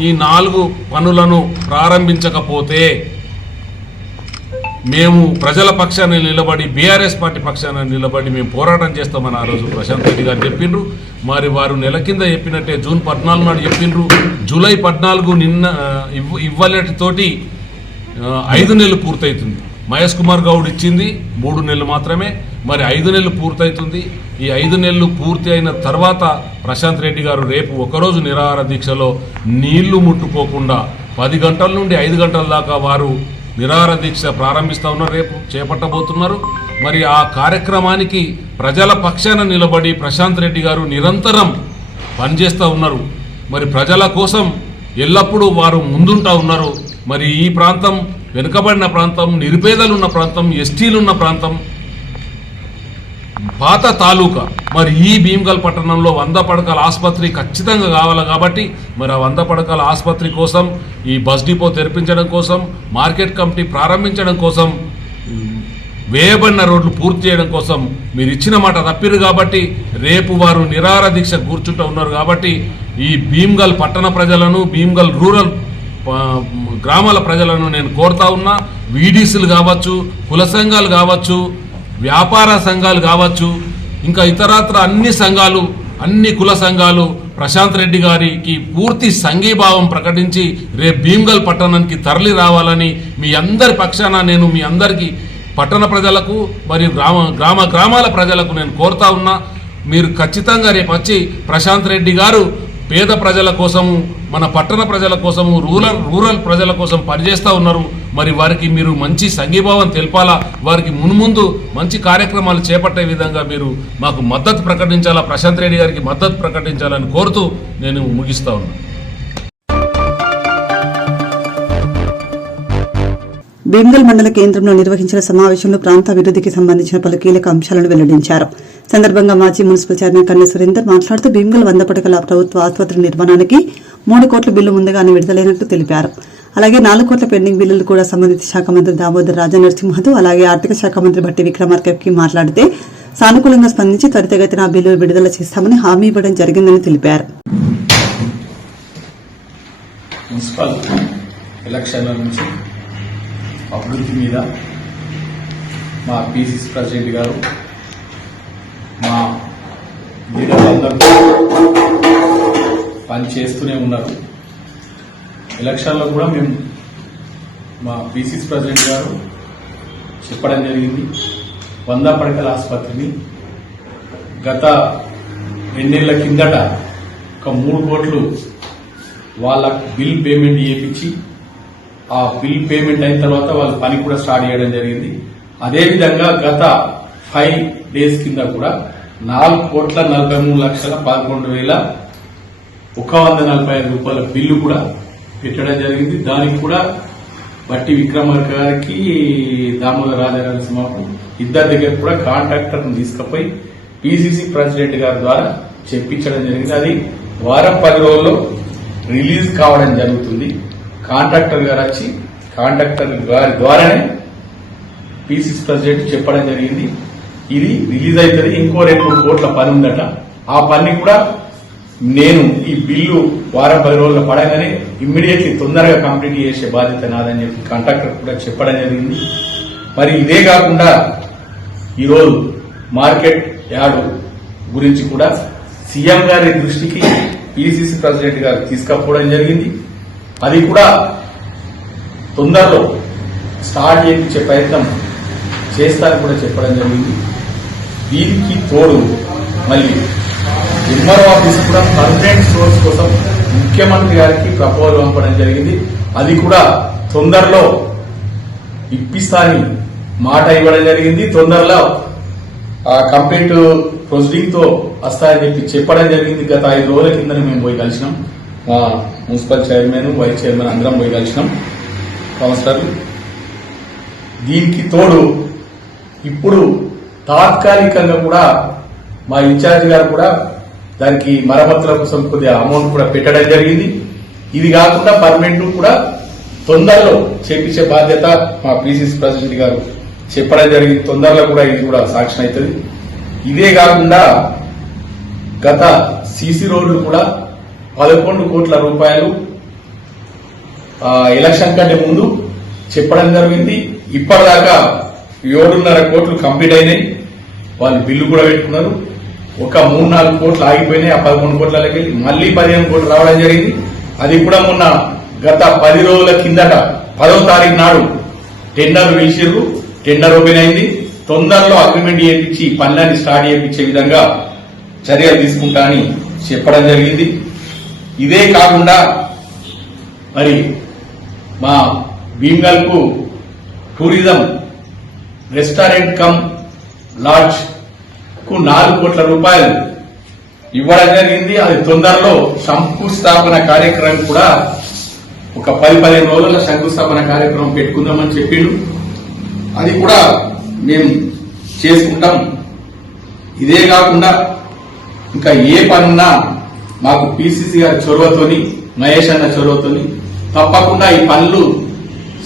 ఈ 4 పనులను ప్రారంభించకపోతే మేము ప్రజల పక్షాన్ని నిలబడి, బీఆర్ఎస్ పార్టీ పక్షాన్ని నిలబడి మేము పోరాటం చేస్తామని ఆ రోజు ప్రశాంత్ రెడ్డి గారు చెప్పిండ్రు. మరి వారు నెల కింద చెప్పినట్టే జూన్ 14 నాడు చెప్పిండ్రు. జూలై 14 నిన్న ఇవ్వలేటితోటి 5 నెలలు పూర్తవుతుంది. మహేష్ కుమార్ గౌడ్ ఇచ్చింది 3 నెలలు మాత్రమే. మరి 5 నెలలు పూర్తవుతుంది. ఈ 5 నెలలు పూర్తి అయిన తర్వాత ప్రశాంత్ రెడ్డి గారు రేపు ఒకరోజు నిరాహార దీక్షలో నీళ్లు ముట్టుకోకుండా 10 గంటల నుండి 5 గంటల దాకా వారు నిరాహార దీక్ష ప్రారంభిస్తూ ఉన్నారు, రేపు చేపట్టబోతున్నారు. మరి ఆ కార్యక్రమానికి ప్రజల పక్షాన నిలబడి ప్రశాంత్ రెడ్డి గారు నిరంతరం పనిచేస్తూ ఉన్నారు. మరి ప్రజల కోసం ఎల్లప్పుడూ వారు ముందుంటూ ఉన్నారు. మరి ఈ ప్రాంతం వెనుకబడిన ప్రాంతం, నిరుపేదలున్న ప్రాంతం, ఎస్టీలున్న ప్రాంతం, పాత తాలూకా. మరి ఈ భీమ్గల్ పట్టణంలో 100 పడకల ఆసుపత్రి ఖచ్చితంగా కావాలి కాబట్టి మరి ఆ 100 పడకల ఆసుపత్రి కోసం, ఈ బస్ డిపో తెరిపించడం కోసం, మార్కెట్ కమిటీ ప్రారంభించడం కోసం వేయబడిన రోడ్లు పూర్తి చేయడం కోసం మీరు ఇచ్చిన మాట తప్పిరు కాబట్టి రేపు వారు నిరాహార దీక్ష కూర్చుంటూ ఉన్నారు కాబట్టి ఈ భీమ్గల్ పట్టణ ప్రజలను, భీమ్గల్ రూరల్ గ్రామాల ప్రజలను నేను కోరుతా ఉన్నా. వీడీసీలు కావచ్చు, కుల సంఘాలు కావచ్చు, వ్యాపార సంఘాలు కావచ్చు, ఇంకా ఇతరత్ర అన్ని సంఘాలు, అన్ని కుల సంఘాలు ప్రశాంత్ రెడ్డి గారికి పూర్తి సంఘీభావం ప్రకటించి రేపు భీమ్గల్ పట్టణానికి తరలి రావాలని మీ అందరి పక్షాన నేను మీ అందరికీ పట్టణ ప్రజలకు మరియు గ్రామాల ప్రజలకు నేను కోరుతా ఉన్నా. మీరు ఖచ్చితంగా రేపు వచ్చి ప్రశాంత్ రెడ్డి గారు పేద ప్రజల కోసము, మన పట్టణ ప్రజల కోసము, రూరల్ ప్రజల కోసం పనిచేస్తూ ఉన్నారు. మరి వారికి మీరు మంచి సంఘీభావం తెలపాలా, వారికి మున్ముందు మంచి కార్యక్రమాలు చేపట్టే విధంగా మీరు మాకు మద్దతు ప్రకటించాలా, ప్రశాంత్ రెడ్డి గారికి మద్దతు ప్రకటించాలని కోరుతూ నేను ముగిస్తా ఉన్నాను. భీమ్గల్ మండల కేంద్రంలో నిర్వహించిన సమావేశంలో ప్రాంత అభివృద్దికి సంబంధించిన పలు కీలక అంశాలను వెల్లడించారు. సందర్భంగా మాజీ మున్సిపల్ చైర్మన్ కన్నె సురేందర్ మాట్లాడుతూ భీమ్గల్ 100 పడకల ప్రభుత్వ ఆసుపత్రి నిర్మాణానికి 3 కోట్ల బిల్లు ముందుగానే విడుదలైనట్లు తెలిపారు. అలాగే 4 కోట్ల పెండింగ్ బిల్లులు కూడా సంబంధిత శాఖ మంత్రి దామోదర్ రాజా నరసింహతో అలాగే ఆర్థిక శాఖ మంత్రి భట్టి విక్రమార్కకి మాట్లాడితే సానుకూలంగా స్పందించి త్వరితగతిన ఆ బిల్లులు విడుదల చేస్తామని హామీ ఇవ్వడం జరిగిందని తెలిపారు. మున్సిపల్ ఎలక్షన్ల నుంచి అభివృద్ధి మీద మా పిసిసి ప్రెసిడెంట్ గారు మా లీడర్లందరూ పని చేస్తూనే ఉన్నారు. ఎలక్షన్లో కూడా మేము మా పిసిసి ప్రెసిడెంట్ గారు చెప్పడం జరిగింది, 100 పడకల ఆసుపత్రిని గత 2 నెలల కిందట ఒక 3 కోట్లు వాళ్ళ బిల్ పేమెంట్ చేయించి ఆ బిల్ పేమెంట్ అయిన తర్వాత వాళ్ళ పని కూడా స్టార్ట్ చేయడం జరిగింది. అదేవిధంగా గత 5 డేస్ కింద కూడా 4,43,11,145 రూపాయల బిల్లు కూడా పెట్టడం జరిగింది. దానికి కూడా బట్టి విక్రమార్క గారికి, దామోదర్ రాజా నరసింహకు ఇద్దరి దగ్గర కూడా కాంట్రాక్టర్ తీసుకుపోయి పిసిసి ప్రెసిడెంట్ గారి ద్వారా చెప్పించడం జరిగింది. అది వారం 10 రోజుల్లో రిలీజ్ కావడం జరుగుతుంది. కాంట్రాక్టర్ గారు వచ్చి కాంట్రాక్టర్ గారి ద్వారానే పిసిసి ప్రెసిడెంట్ చెప్పడం జరిగింది, ఇది రిలీజ్ అవుతుంది, ఇంకో 2-3 కోట్ల పని ఉందట, ఆ పని కూడా నేను ఈ బిల్లు వారం 10 రోజుల్లో పడగానే ఇమ్మీడియట్లీ తొందరగా కంప్లీట్ చేసే బాధ్యత నాదని చెప్పి కాంట్రాక్టర్ కూడా చెప్పడం జరిగింది. మరి ఇదే కాకుండా ఈరోజు మార్కెట్ యార్డు గురించి కూడా సీఎం గారి దృష్టికి పిసిసి ప్రెసిడెంట్ గారు తీసుకపోవడం జరిగింది. అది కూడా తొందరలో స్టార్ట్ చేయించే ప్రయత్నం చేస్తారని కూడా చెప్పడం జరిగింది. దీనికి తోడు మళ్ళీ ఎంఆర్ఓ ఆఫీస్ కూడా పర్మనెంట్ సోర్స్ కోసం ముఖ్యమంత్రి గారికి ప్రపోజల్ పంపడం జరిగింది. అది కూడా తొందరలో ఇప్పిస్తాని మాట ఇవ్వడం జరిగింది. తొందరలో కంప్లీట్ ప్రొసీడింగ్ తో వస్తాయని చెప్పి చెప్పడం జరిగింది. గత 5 రోజుల కింద మేము పోయి కలిసినాం, మా మున్సిపల్ చైర్మన్, వైస్ చైర్మన్ అందరం పోయి కలిసినాం కౌన్సిలర్లు. దీనికి తోడు ఇప్పుడు తాత్కాలికంగా కూడా మా ఇన్ఛార్జ్ గారు కూడా దానికి మరమ్మతుల కోసం కొద్దిగా అమౌంట్ కూడా పెట్టడం జరిగింది. ఇది కాకుండా పర్మనెంట్ కూడా తొందరలో చేపించే బాధ్యత మా పిసిసి ప్రెసిడెంట్ గారు చెప్పడం జరిగింది. తొందరలో కూడా ఇది కూడా సాక్ష్యం అవుతుంది. ఇదే కాకుండా గత సీసీ రోడ్లు కూడా 11 కోట్ల రూపాయలు ఎలక్షన్ కంటే ముందు చెప్పడం జరిగింది. ఇప్పటిదాకా 7.5 కోట్లు కంప్లీట్ అయినాయి, వాళ్ళు బిల్లు కూడా పెట్టుకున్నారు. ఒక 3-4 కోట్లు ఆగిపోయినాయి. ఆ 11 కోట్లకి మళ్లీ 15 కోట్లు రావడం జరిగింది. అది కూడా మొన్న గత 10 రోజుల కిందట 10వ తారీఖు నాడు టెండర్ పిలిచిర్రు, టెండర్ ఓపెన్ అయింది. తొందరలో అగ్రిమెంట్ చేయించి పనులన్నీ స్టార్ట్ చేయించే విధంగా చర్యలు తీసుకుంటా అని చెప్పడం జరిగింది. ఇదే కాకుండా మరి మా భీమ్గల్ కు టూరిజం రెస్టారెంట్ కమ్ లాడ్జ్ కు 4 కోట్ల రూపాయలు ఇవ్వడం జరిగింది. అది తొందరలో శంకుస్థాపన కార్యక్రమం కూడా ఒక 10-15 రోజుల శంకుస్థాపన కార్యక్రమం పెట్టుకుందామని చెప్పిండు. అది కూడా మేము చేసుకుంటాం. ఇదే కాకుండా ఇంకా ఏ పనున్నా మాకు పిసిసి గారి చొరవతోని, మహేష్ అన్న చొరవతోని తప్పకుండా ఈ పనులు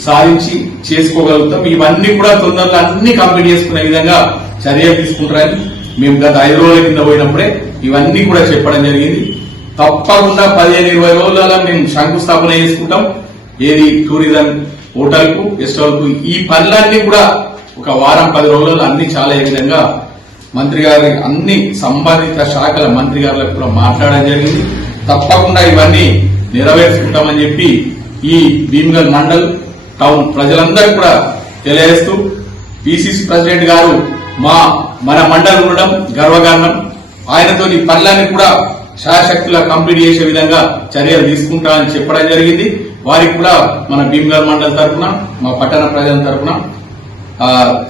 సాధించి చేసుకోగలుగుతాం. ఇవన్నీ కూడా తొందరలో అన్ని కంప్లీట్ చేసుకునే విధంగా చర్యలు తీసుకుంటారని మేము గత 5 రోజుల కింద పోయినప్పుడే ఇవన్నీ కూడా చెప్పడం జరిగింది. తప్పకుండా 15-20 రోజులలో మేము శంకుస్థాపన చేసుకుంటాం. ఏది టూరిజం హోటల్ కు గెస్ట్ హౌస్ కు ఈ పనులన్నీ కూడా ఒక వారం 10 రోజులలో అన్ని చాలా విధంగా మంత్రి గారి అన్ని సంబంధిత శాఖల మంత్రి గారులకు కూడా మాట్లాడడం జరిగింది. తప్పకుండా ఇవన్నీ నెరవేర్చుకుంటామని చెప్పి ఈ భీమ్గల్ మండల్ టౌన్ ప్రజలందరూ కూడా తెలియజేస్తూ పిసిసి ప్రెసిడెంట్ గారు మన మండలం ఉండడం గర్వకారణం. ఆయనతో ఈ పనులన్నీ కూడా శాయశక్తులా కంప్లీట్ చేసే విధంగా చర్యలు తీసుకుంటామని చెప్పడం జరిగింది. వారికి కూడా మన భీమ్గల్ మండల్ తరఫున మా పట్టణ ప్రజల తరఫున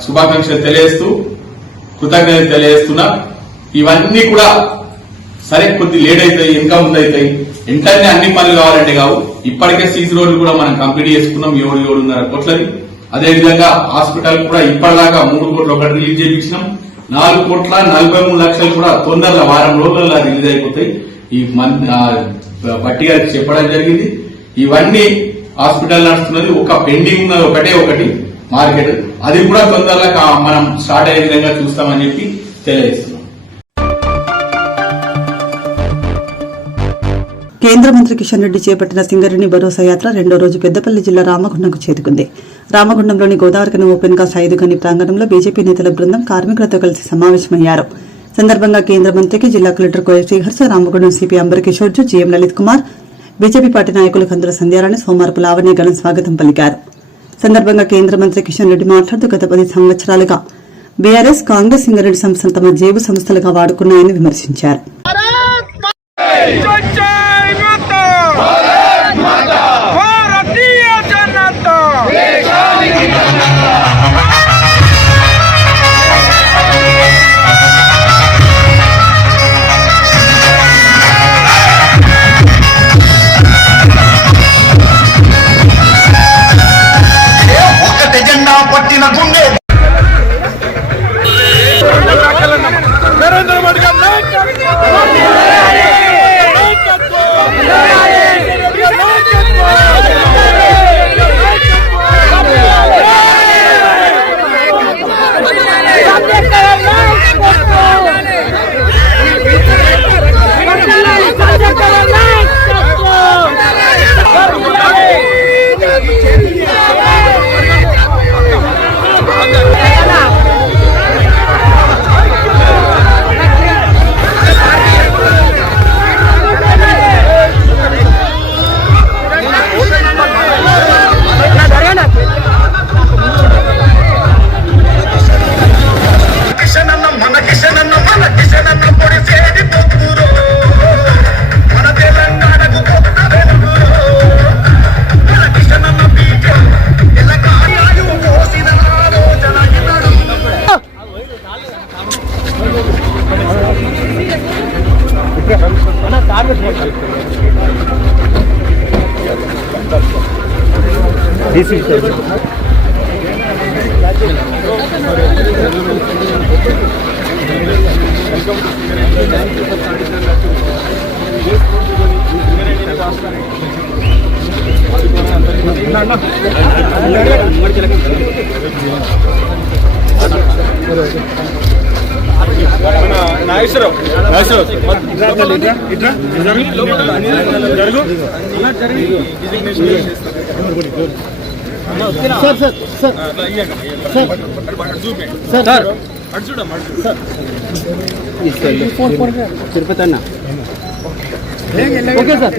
శుభాకాంక్షలు తెలియజేస్తూ కృతజ్ఞతలు తెలియజేస్తున్నా. ఇవన్నీ కూడా సరే కొద్ది లేట్ అవుతాయి, ఇంకా ముందు అవుతాయి. వెంటనే అన్ని పనులు కావాలంటే కావు. ఇప్పటికే సీసీ రోడ్లు కూడా మనం కంప్లీట్ చేసుకున్నాం 7.5 కోట్లది. అదేవిధంగా హాస్పిటల్ కూడా ఇప్పటిదాకా 3 కోట్లు ఒకటి రిలీజ్ చేయించినాం. 4,43,00,000 కూడా తొందరగా వారం రోజుల్లో రిలీజ్ అయిపోతాయి. ఈ పట్టి గారికి చెప్పడం జరిగింది. ఇవన్నీ హాస్పిటల్ నడుస్తున్నది. ఒక పెండింగ్ ఉన్నది ఒకటి మార్కెట్, అది కూడా తొందరగా మనం స్టార్ట్ అయ్యే విధంగా చూస్తామని చెప్పి తెలియజేస్తున్నాం. కేంద్ర మంత్రి కిషన్ రెడ్డి చేపట్టిన సింగరేణి భరోసా యాత్ర 2వ రోజు పెద్దపల్లి జిల్లా రామగుండంకు చేరుకుంది. రామగుండంలోని గోదావరికని ఓపెన్ కాస్ట్ 5 గని ప్రాంగణంలో బీజేపీ నేతల బృందం కార్మికులతో కలిసి సమావేశమయ్యారు. సందర్భంగా కేంద్ర మంత్రికి జిల్లా collector Koya Sriharsha, Ramagundam CP Ambarkishore, GM Lalit Kumar, BJP party నాయకులు కందుల సంధ్యారాణి, సోమారపు లావణ్య ఘన స్వాగతం పలికారు. సందర్భంగా కేంద్ర మంత్రి కిషన్ రెడ్డి మాట్లాడుతూ గత 10 సంవత్సరాలుగా బీఆర్ఎస్, కాంగ్రెస్ సింగరేణి సంస్థలు తమ జేబు సంస్థలుగా వాడుకున్నాయని విమర్శించారు. తిరుపతి అన్న ఓకే సార్.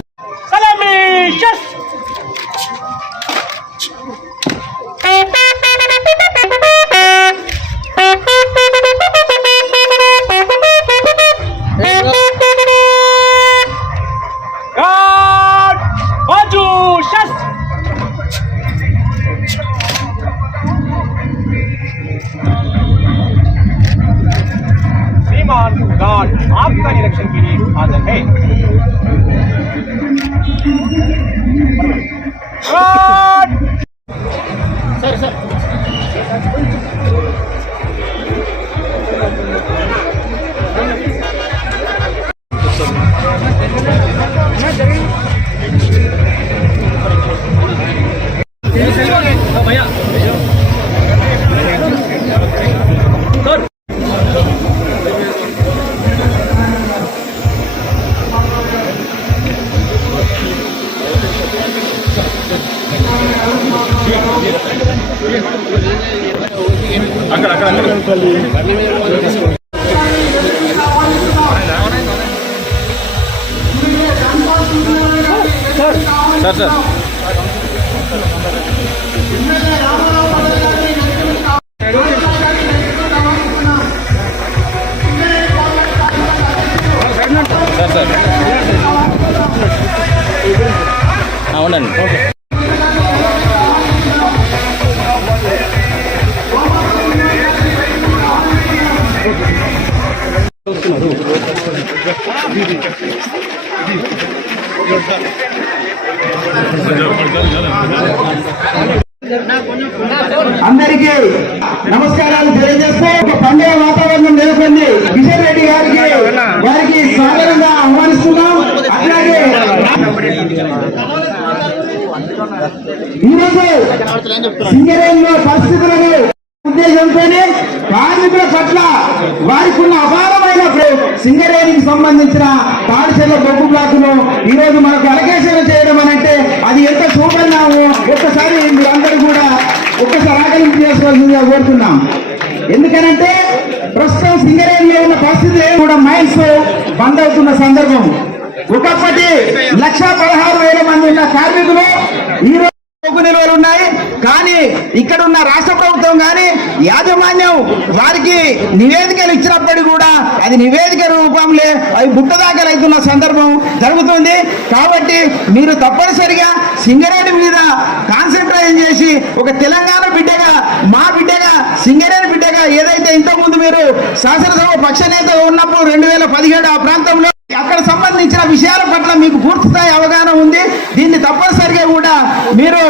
आपका निरीक्षण के लिए हाजिर है। सर सर Yes, అందరికీ నమస్కారాలు తెలియజేస్తూ ఒక పండుగ వాతావరణం నెలకొంది. కిషన్ రెడ్డి గారికి వారికి సాధారణంగా ఆహ్వానిస్తున్నాం. అట్లాగే ఈరోజు సింగరేణిలో పరిస్థితులను ఉద్దేశంతోనే కార్మికుల పట్ల వారికి ఉన్న అపారమైన సింగరేణికి సంబంధించిన పాఠశాల బొగ్గు బ్లాకును ఈ రోజు మనకు అలకేషన్ చేయడం అని అంటే అది ఎంత శుభన్నామో ఒక్కసారి మీరందరూ కూడా ఒక్కసారి ఆకలింపు చేసుకోవాల్సిందిగా కోరుతున్నాం. ఎందుకనంటే ప్రస్తుతం సింగరేణిలో ఉన్న పరిస్థితి కూడా మైన్స్ బంద్ అవుతున్న సందర్భం. ఒకప్పటి 1,16,000 మంది ఉన్న కార్మికులు ఈ రోజు బొగ్గు నిల్వలు ఉన్నాయి. కానీ ఇక్కడ ఉన్న రాష్ట్ర ప్రభుత్వం కానీ యాజమాన్యం వారికి నివేదికలు ఇచ్చినప్పటికీ కూడా అది నివేదిక రూపంలో అవి బుట్టదాఖలు అవుతున్న సందర్భం జరుగుతుంది. కాబట్టి మీరు తప్పనిసరిగా సింగరేణి మీద కాన్సన్ట్రేట్ చేసి ఒక తెలంగాణ బిడ్డగా మా బిడ్డగా సింగరేణి బిడ్డగా ఏదైతే ఇంతకుముందు మీరు శాసనసభ పక్ష నేత ఉన్నప్పుడు 2017 ఆ ప్రాంతంలో అక్కడ సంబంధించిన విషయాల పట్ల మీకు పూర్తి స్థాయి అవగాహన ఉంది. దీన్ని తప్పనిసరిగా కూడా మీరు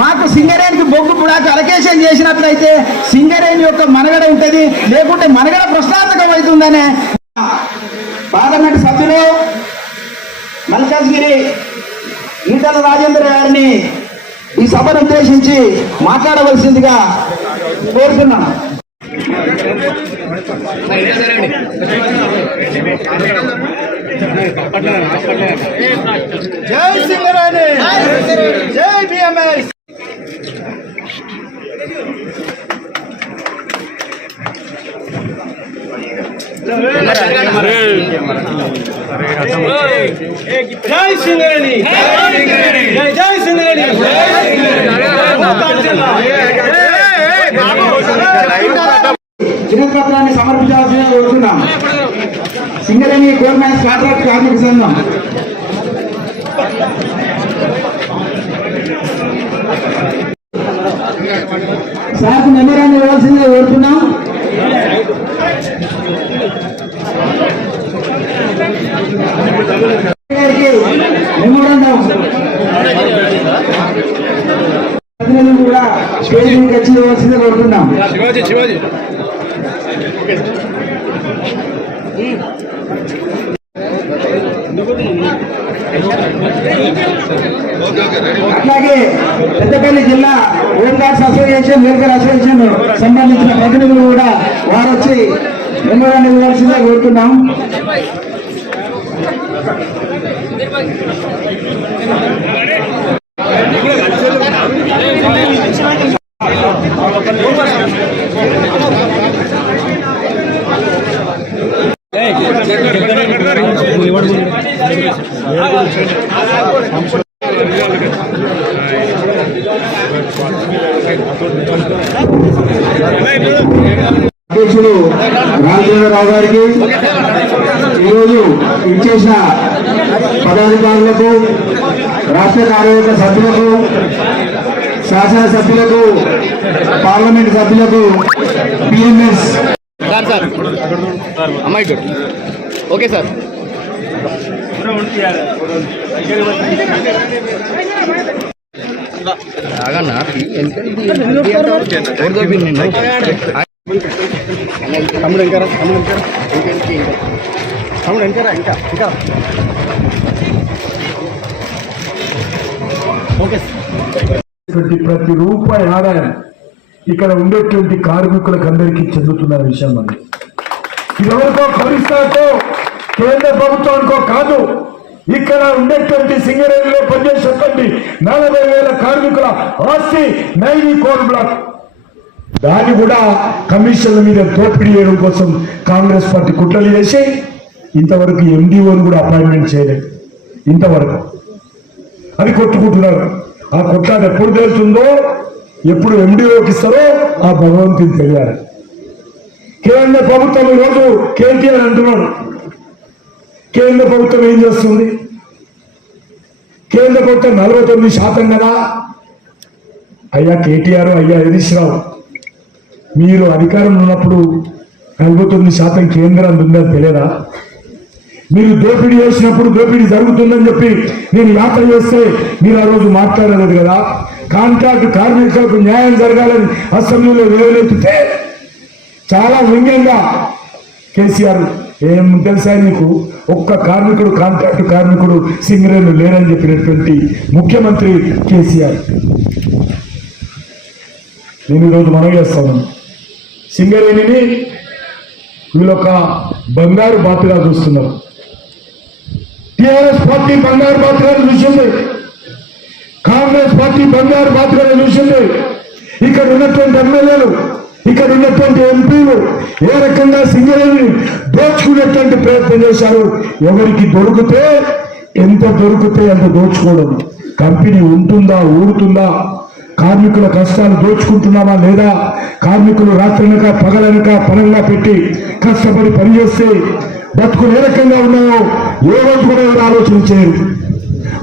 మాకు సింగరేణికి బొగ్గు బ్లాక్ అలకేషన్ చేసినట్లయితే సింగరేణి యొక్క మనుగడ ఉంటుంది, లేకుంటే మనుగడ ప్రశ్నార్థకం అవుతుందనే పార్లమెంట్ సభ్యులు మల్కాజ్గిరి ఈటల రాజేందర్ గారిని ఈ సభను ఉద్దేశించి మాట్లాడవలసిందిగా కోరుతున్నాను. జై సింగరేణి, జై బిఎంఎస్. జై సింగరేణి, జై సింగరేణి. చిరపత్రాన్ని సమర్పించాల్సిందిగా కోరుతున్నాం. సింగరేణి కోల్ మైన్స్ కాంట్రాక్ట్ కార్మిక సంఘం సార్కు మెమోరాండం ఇవ్వాల్సిందిగా కోరుతున్నాం. మెమోరాండం కూడా స్టేజ్ మీద వచ్చి ఇవ్వాల్సిందిగా కోరుతున్నాం. అట్లాగే పెద్దపల్లి జిల్లా హోంగార్డ్స్ అసోసియేషన్, వెల్ఫేర్ అసోసియేషన్ సంబంధించిన ప్రతినిధులు కూడా వారు వచ్చి మెమోరాండం ఇవ్వాల్సిందిగా కోరుతున్నాం. అధ్యక్షులు రాజేంద్రరావు గారికి, ఈరోజు ఇచ్చేసిన పదాధికారులకు, రాష్ట్ర కార్యవర్గ సభ్యులకు, శాసనసభ్యులకు, పార్లమెంట్ సభ్యులకు, బిఎంఎస్ అమ్మాయి ఓకే సార్ తమ్ముడు ఇంకా ప్రతి రూపాయి ఆదాయం ఇక్కడ ఉండేటువంటి కార్మికులకు అందరికీ చెందుతున్న విషయం అది. ఇదెవరికో కబరిస్తాకో కేంద్ర ప్రభుత్వానికో కాదు, ఇక్కడ ఉండేటువంటి సింగరేణిలో పనిచేసేటువంటి 40,000 కార్మికుల ఆస్తి నైని కోల్ బ్లాక్. దాన్ని కూడా కమిషన్ల మీద దోపిడీ చేయడం కోసం కాంగ్రెస్ పార్టీ కుట్రలు చేసి ఇంతవరకు ఎండిఓని కూడా అపాయింట్మెంట్ చేయలేదు. ఇంతవరకు అది కొట్టుకుంటున్నారు. ఆ కొట్లాట ఎప్పుడు తెలుస్తుందో, ఎప్పుడు ఎండిఓకి ఇస్తారో ఆ భగవంతుని తెలియాలి. కేంద్ర ప్రభుత్వం ఈరోజు కేటీఆర్ అంటున్నాడు. కేంద్ర ప్రభుత్వం ఏం చేస్తుంది? కేంద్ర ప్రభుత్వం 49% కదా. అయ్యా కేటీఆర్, అయ్యా హరీష్ రావు, మీరు అధికారంలో ఉన్నప్పుడు 49% కేంద్రం ఉందని తెలియదా? మీరు దోపిడీ చేసినప్పుడు దోపిడీ జరుగుతుందని చెప్పి నేను యాత్ర చేస్తే మీరు ఆ రోజు మాట్లాడలేదు కదా. కాంట్రాక్ట్ కార్మికులకు న్యాయం జరగాలని అసెంబ్లీలో లేవనెత్తితే చాలా వ్యంగ్యంగా కేసీఆర్, ఏం తెలుసా నీకు, ఒక్క కార్మికుడు కాంట్రాక్ట్ కార్మికుడు సింగరేణి లేరని చెప్పినటువంటి ముఖ్యమంత్రి కేసీఆర్. నేను ఈరోజు మనం చేస్తాను, సింగరేణిని వీళ్ళొక బంగారు బాతుగా చూస్తున్నారు. టిఆర్ఎస్ పార్టీ బంగారు బాతుగా చూసింది, కాంగ్రెస్ పార్టీ బంగారు బాతుగా చూసింది. ఇక్కడ ఉన్నటువంటి ఎమ్మెల్యేలు, ఇక్కడ ఉన్నటువంటి ఎంపీలు ఏ రకంగా సింగరేణిని దోచుకునేటువంటి ప్రయత్నం చేశారు. ఎవరికి దొరికితే ఎంత దొరికితే అంత దోచుకోవడం. కంపెనీ ఉంటుందా, ఊరుతుందా, కార్మికుల కష్టాలు దోచుకుంటున్నామా లేదా, కార్మికులు రాత్రనక పగలనక పనంగా పెట్టి కష్టపడి పనిచేస్తే బతుకులు ఏ రకంగా ఉన్నాయో ఏ రోజు కూడా ఎవరు ఆలోచన చేయరు.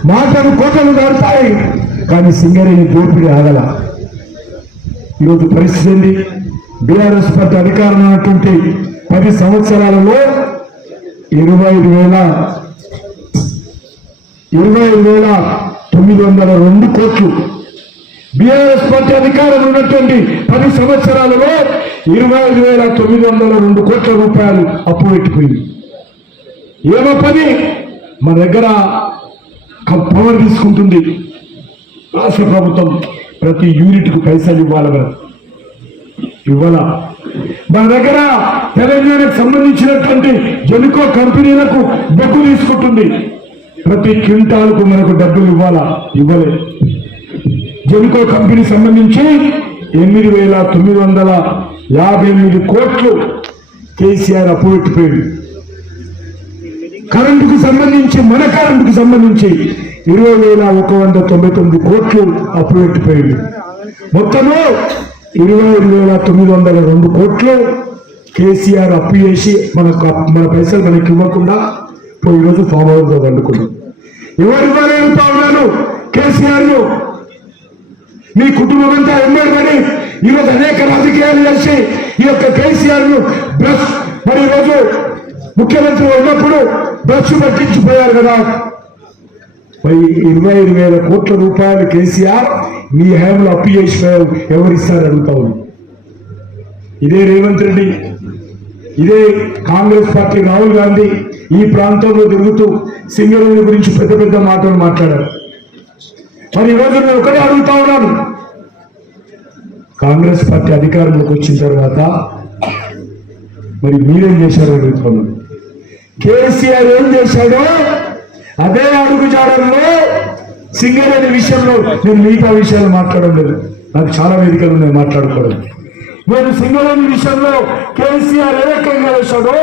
మాటలు కోటలు దాడుతాయి కానీ సింగరేణి దోపిడీ ఆగల. ఈరోజు పరిస్థితి ఏంటి? బీఆర్ఎస్ పార్టీ అధికారం ఉన్నటువంటి 10 సంవత్సరాలలో 25,902 కోట్లు. బీఆర్ఎస్ పార్టీ అధికారం ఉన్నటువంటి 10 సంవత్సరాలలో 25,902 కోట్ల రూపాయలు అప్పు పెట్టిపోయింది. ఏమో పని మన దగ్గర పవర్ తీసుకుంటుంది రాష్ట్ర ప్రభుత్వం. ప్రతి యూనిట్కు పైసలు ఇవ్వాలి. మన దగ్గర తెలంగాణకు సంబంధించినటువంటి జెన్కో కంపెనీలకు డబ్బు తీసుకుంటుంది. ప్రతి క్వింటాల్కు మనకు డబ్బులు ఇవ్వలేదు. జెన్కో కంపెనీ సంబంధించి 8,958 కోట్లు కేసీఆర్ అప్పు పెట్టిపోయింది. కరెంటుకు సంబంధించి, మన కరెంటుకు సంబంధించి 20,199 కోట్లు అప్పు పెట్టిపోయింది. మొత్తము 25,902 కోట్లు కేసీఆర్ అప్పు చేసి మన పైసలు మనకి ఇవ్వకుండా పోయి ఈరోజు ఫామ్ హౌస్ లో వండుకున్నాం. ఎవరివ్వాలి వెళ్తా ఉన్నాను కేసీఆర్, మీ కుటుంబం అంతా ఎమ్మడి ఈరోజు అనేక రాజకీయాలు చేసి ఈ యొక్క కేసీఆర్ ను బ్రష్, మరి ఈరోజు ముఖ్యమంత్రి ఉన్నప్పుడు బ్రష్ పట్టించిపోయారు కదా. మరి 25,000 కోట్ల రూపాయలు కేసీఆర్ మీ హయాంలో అప్పు చేసిపోయారు, ఎవరిస్తారు అడుగుతా ఉంది. ఇదే రేవంత్ రెడ్డి, ఇదే కాంగ్రెస్ పార్టీ రాహుల్ గాంధీ ఈ ప్రాంతంలో తిరుగుతూ సింగరేణి గురించి పెద్ద పెద్ద మాటలు మాట్లాడారు. మరి ఈరోజు నేను ఒకటే అడుగుతా ఉన్నాను, కాంగ్రెస్ పార్టీ అధికారంలోకి వచ్చిన తర్వాత మరి మీరేం చేశారో అడుగుతున్నాను. కేసీఆర్ ఏం చేశాడో అదే అడుగు జాడల్లో సింగరేణి విషయంలో నేను మిగతా విషయాలు మాట్లాడడం లేదు. నాకు చాలా వేదికలు ఉన్నాయి మాట్లాడుకోవడం. నేను సింగరేణి విషయంలో కేసీఆర్ ఏ రకంగా చేశాడో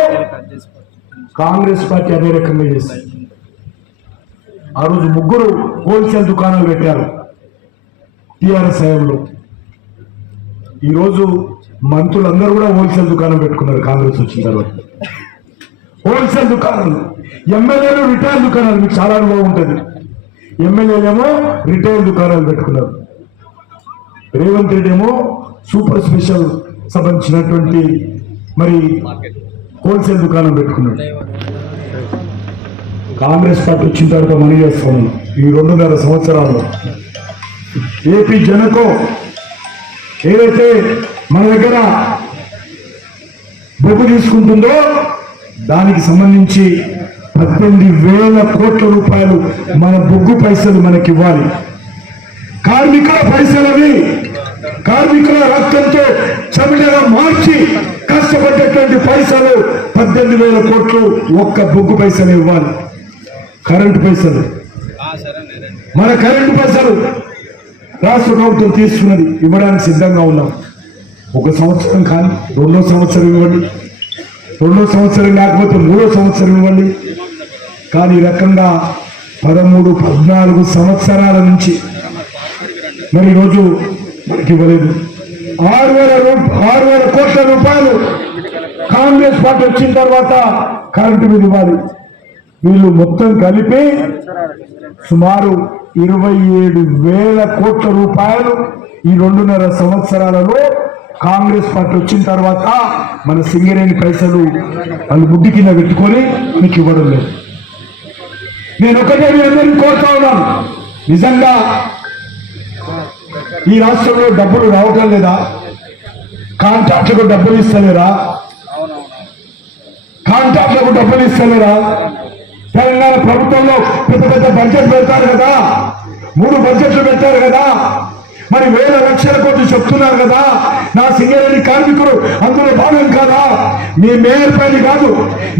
కాంగ్రెస్ పార్టీ అదే రకంగా చేశారు. ఆ రోజు 3 హోల్సేల్ దుకాణాలు పెట్టారు టిఆర్ఎస్ హయాంలో. ఈరోజు మంత్రులందరూ కూడా హోల్సేల్ దుకాణం పెట్టుకున్నారు కాంగ్రెస్ వచ్చిన తర్వాత. హోల్సేల్ దుకాణాలు, ఎమ్మెల్యేలు రిటైల్ దుకాణాలు, మీకు చాలా అనుభవం ఉంటుంది. ఎమ్మెల్యేలేమో రిటైల్ దుకాణాలు పెట్టుకున్నారు. రేవంత్ రెడ్డి ఏమో సూపర్ స్పెషల్ సంబంధించినటువంటి మరి హోల్సేల్ దుకాణం పెట్టుకున్నాడు. కాంగ్రెస్ పార్టీ వచ్చిన తర్వాత మనం చేస్తాము. ఈ 2.5 సంవత్సరాల్లో ఏపీ జనకో ఏదైతే మన దగ్గర బొగ్గు తీసుకుంటుందో దానికి సంబంధించి 18,000 కోట్ల రూపాయలు మన బొగ్గు పైసలు మనకి ఇవ్వాలి. కార్మికుల పైసలని, కార్మికుల రక్తంతో చెమటగా మార్చి కష్టపడ్డటువంటి పైసలు 18,000 కోట్లు ఒక్క బొగ్గు పైసలు ఇవ్వాలి. కరెంటు పైసలు, మన కరెంటు పైసలు రాష్ట్ర ప్రభుత్వం తీసుకున్నది ఇవ్వడానికి సిద్ధంగా ఉన్నాం. ఒక సంవత్సరం కానీ 2వ సంవత్సరం ఇవ్వండి, 2వ సంవత్సరం లేకపోతే 3వ సంవత్సరం ఇవ్వండి. కానీ ఈ రకంగా 13, 14 సంవత్సరాల నుంచి మరి ఈరోజు మనకి ఇవ్వలేదు. 6,000 కోట్ల రూపాయలు కాంగ్రెస్ పార్టీ వచ్చిన తర్వాత కరెంటు మీద ఇవ్వాలి. వీళ్ళు మొత్తం కలిపి సుమారు 27,000 కోట్ల రూపాయలు ఈ 2.5 సంవత్సరాలలో కాంగ్రెస్ పార్టీ వచ్చిన తర్వాత మన సింగరేణి పైసలు వాళ్ళు ముడ్డి కింద పెట్టుకొని మీకు ఇవ్వడం లేదు. నేను ఒకటే మీ అందరినీ కోరుతా ఉన్నాను, నిజంగా ఈ రాష్ట్రంలో డబ్బులు రావటం లేదా? కాంట్రాక్టులకు డబ్బులు ఇస్తలేరా? కాంట్రాక్టులకు డబ్బులు ఇస్తలేరా? తెలంగాణ ప్రభుత్వంలో పెద్ద పెద్ద బడ్జెట్ పెడతారు కదా, 3 బడ్జెట్లు పెట్టారు కదా, మరి 1,000 లక్షల కోట్లు చెప్తున్నారు కదా. నా సింగరేణి కార్మికులు అందులో భాగం కాదా? మీ మేయర్ పైన కాదు,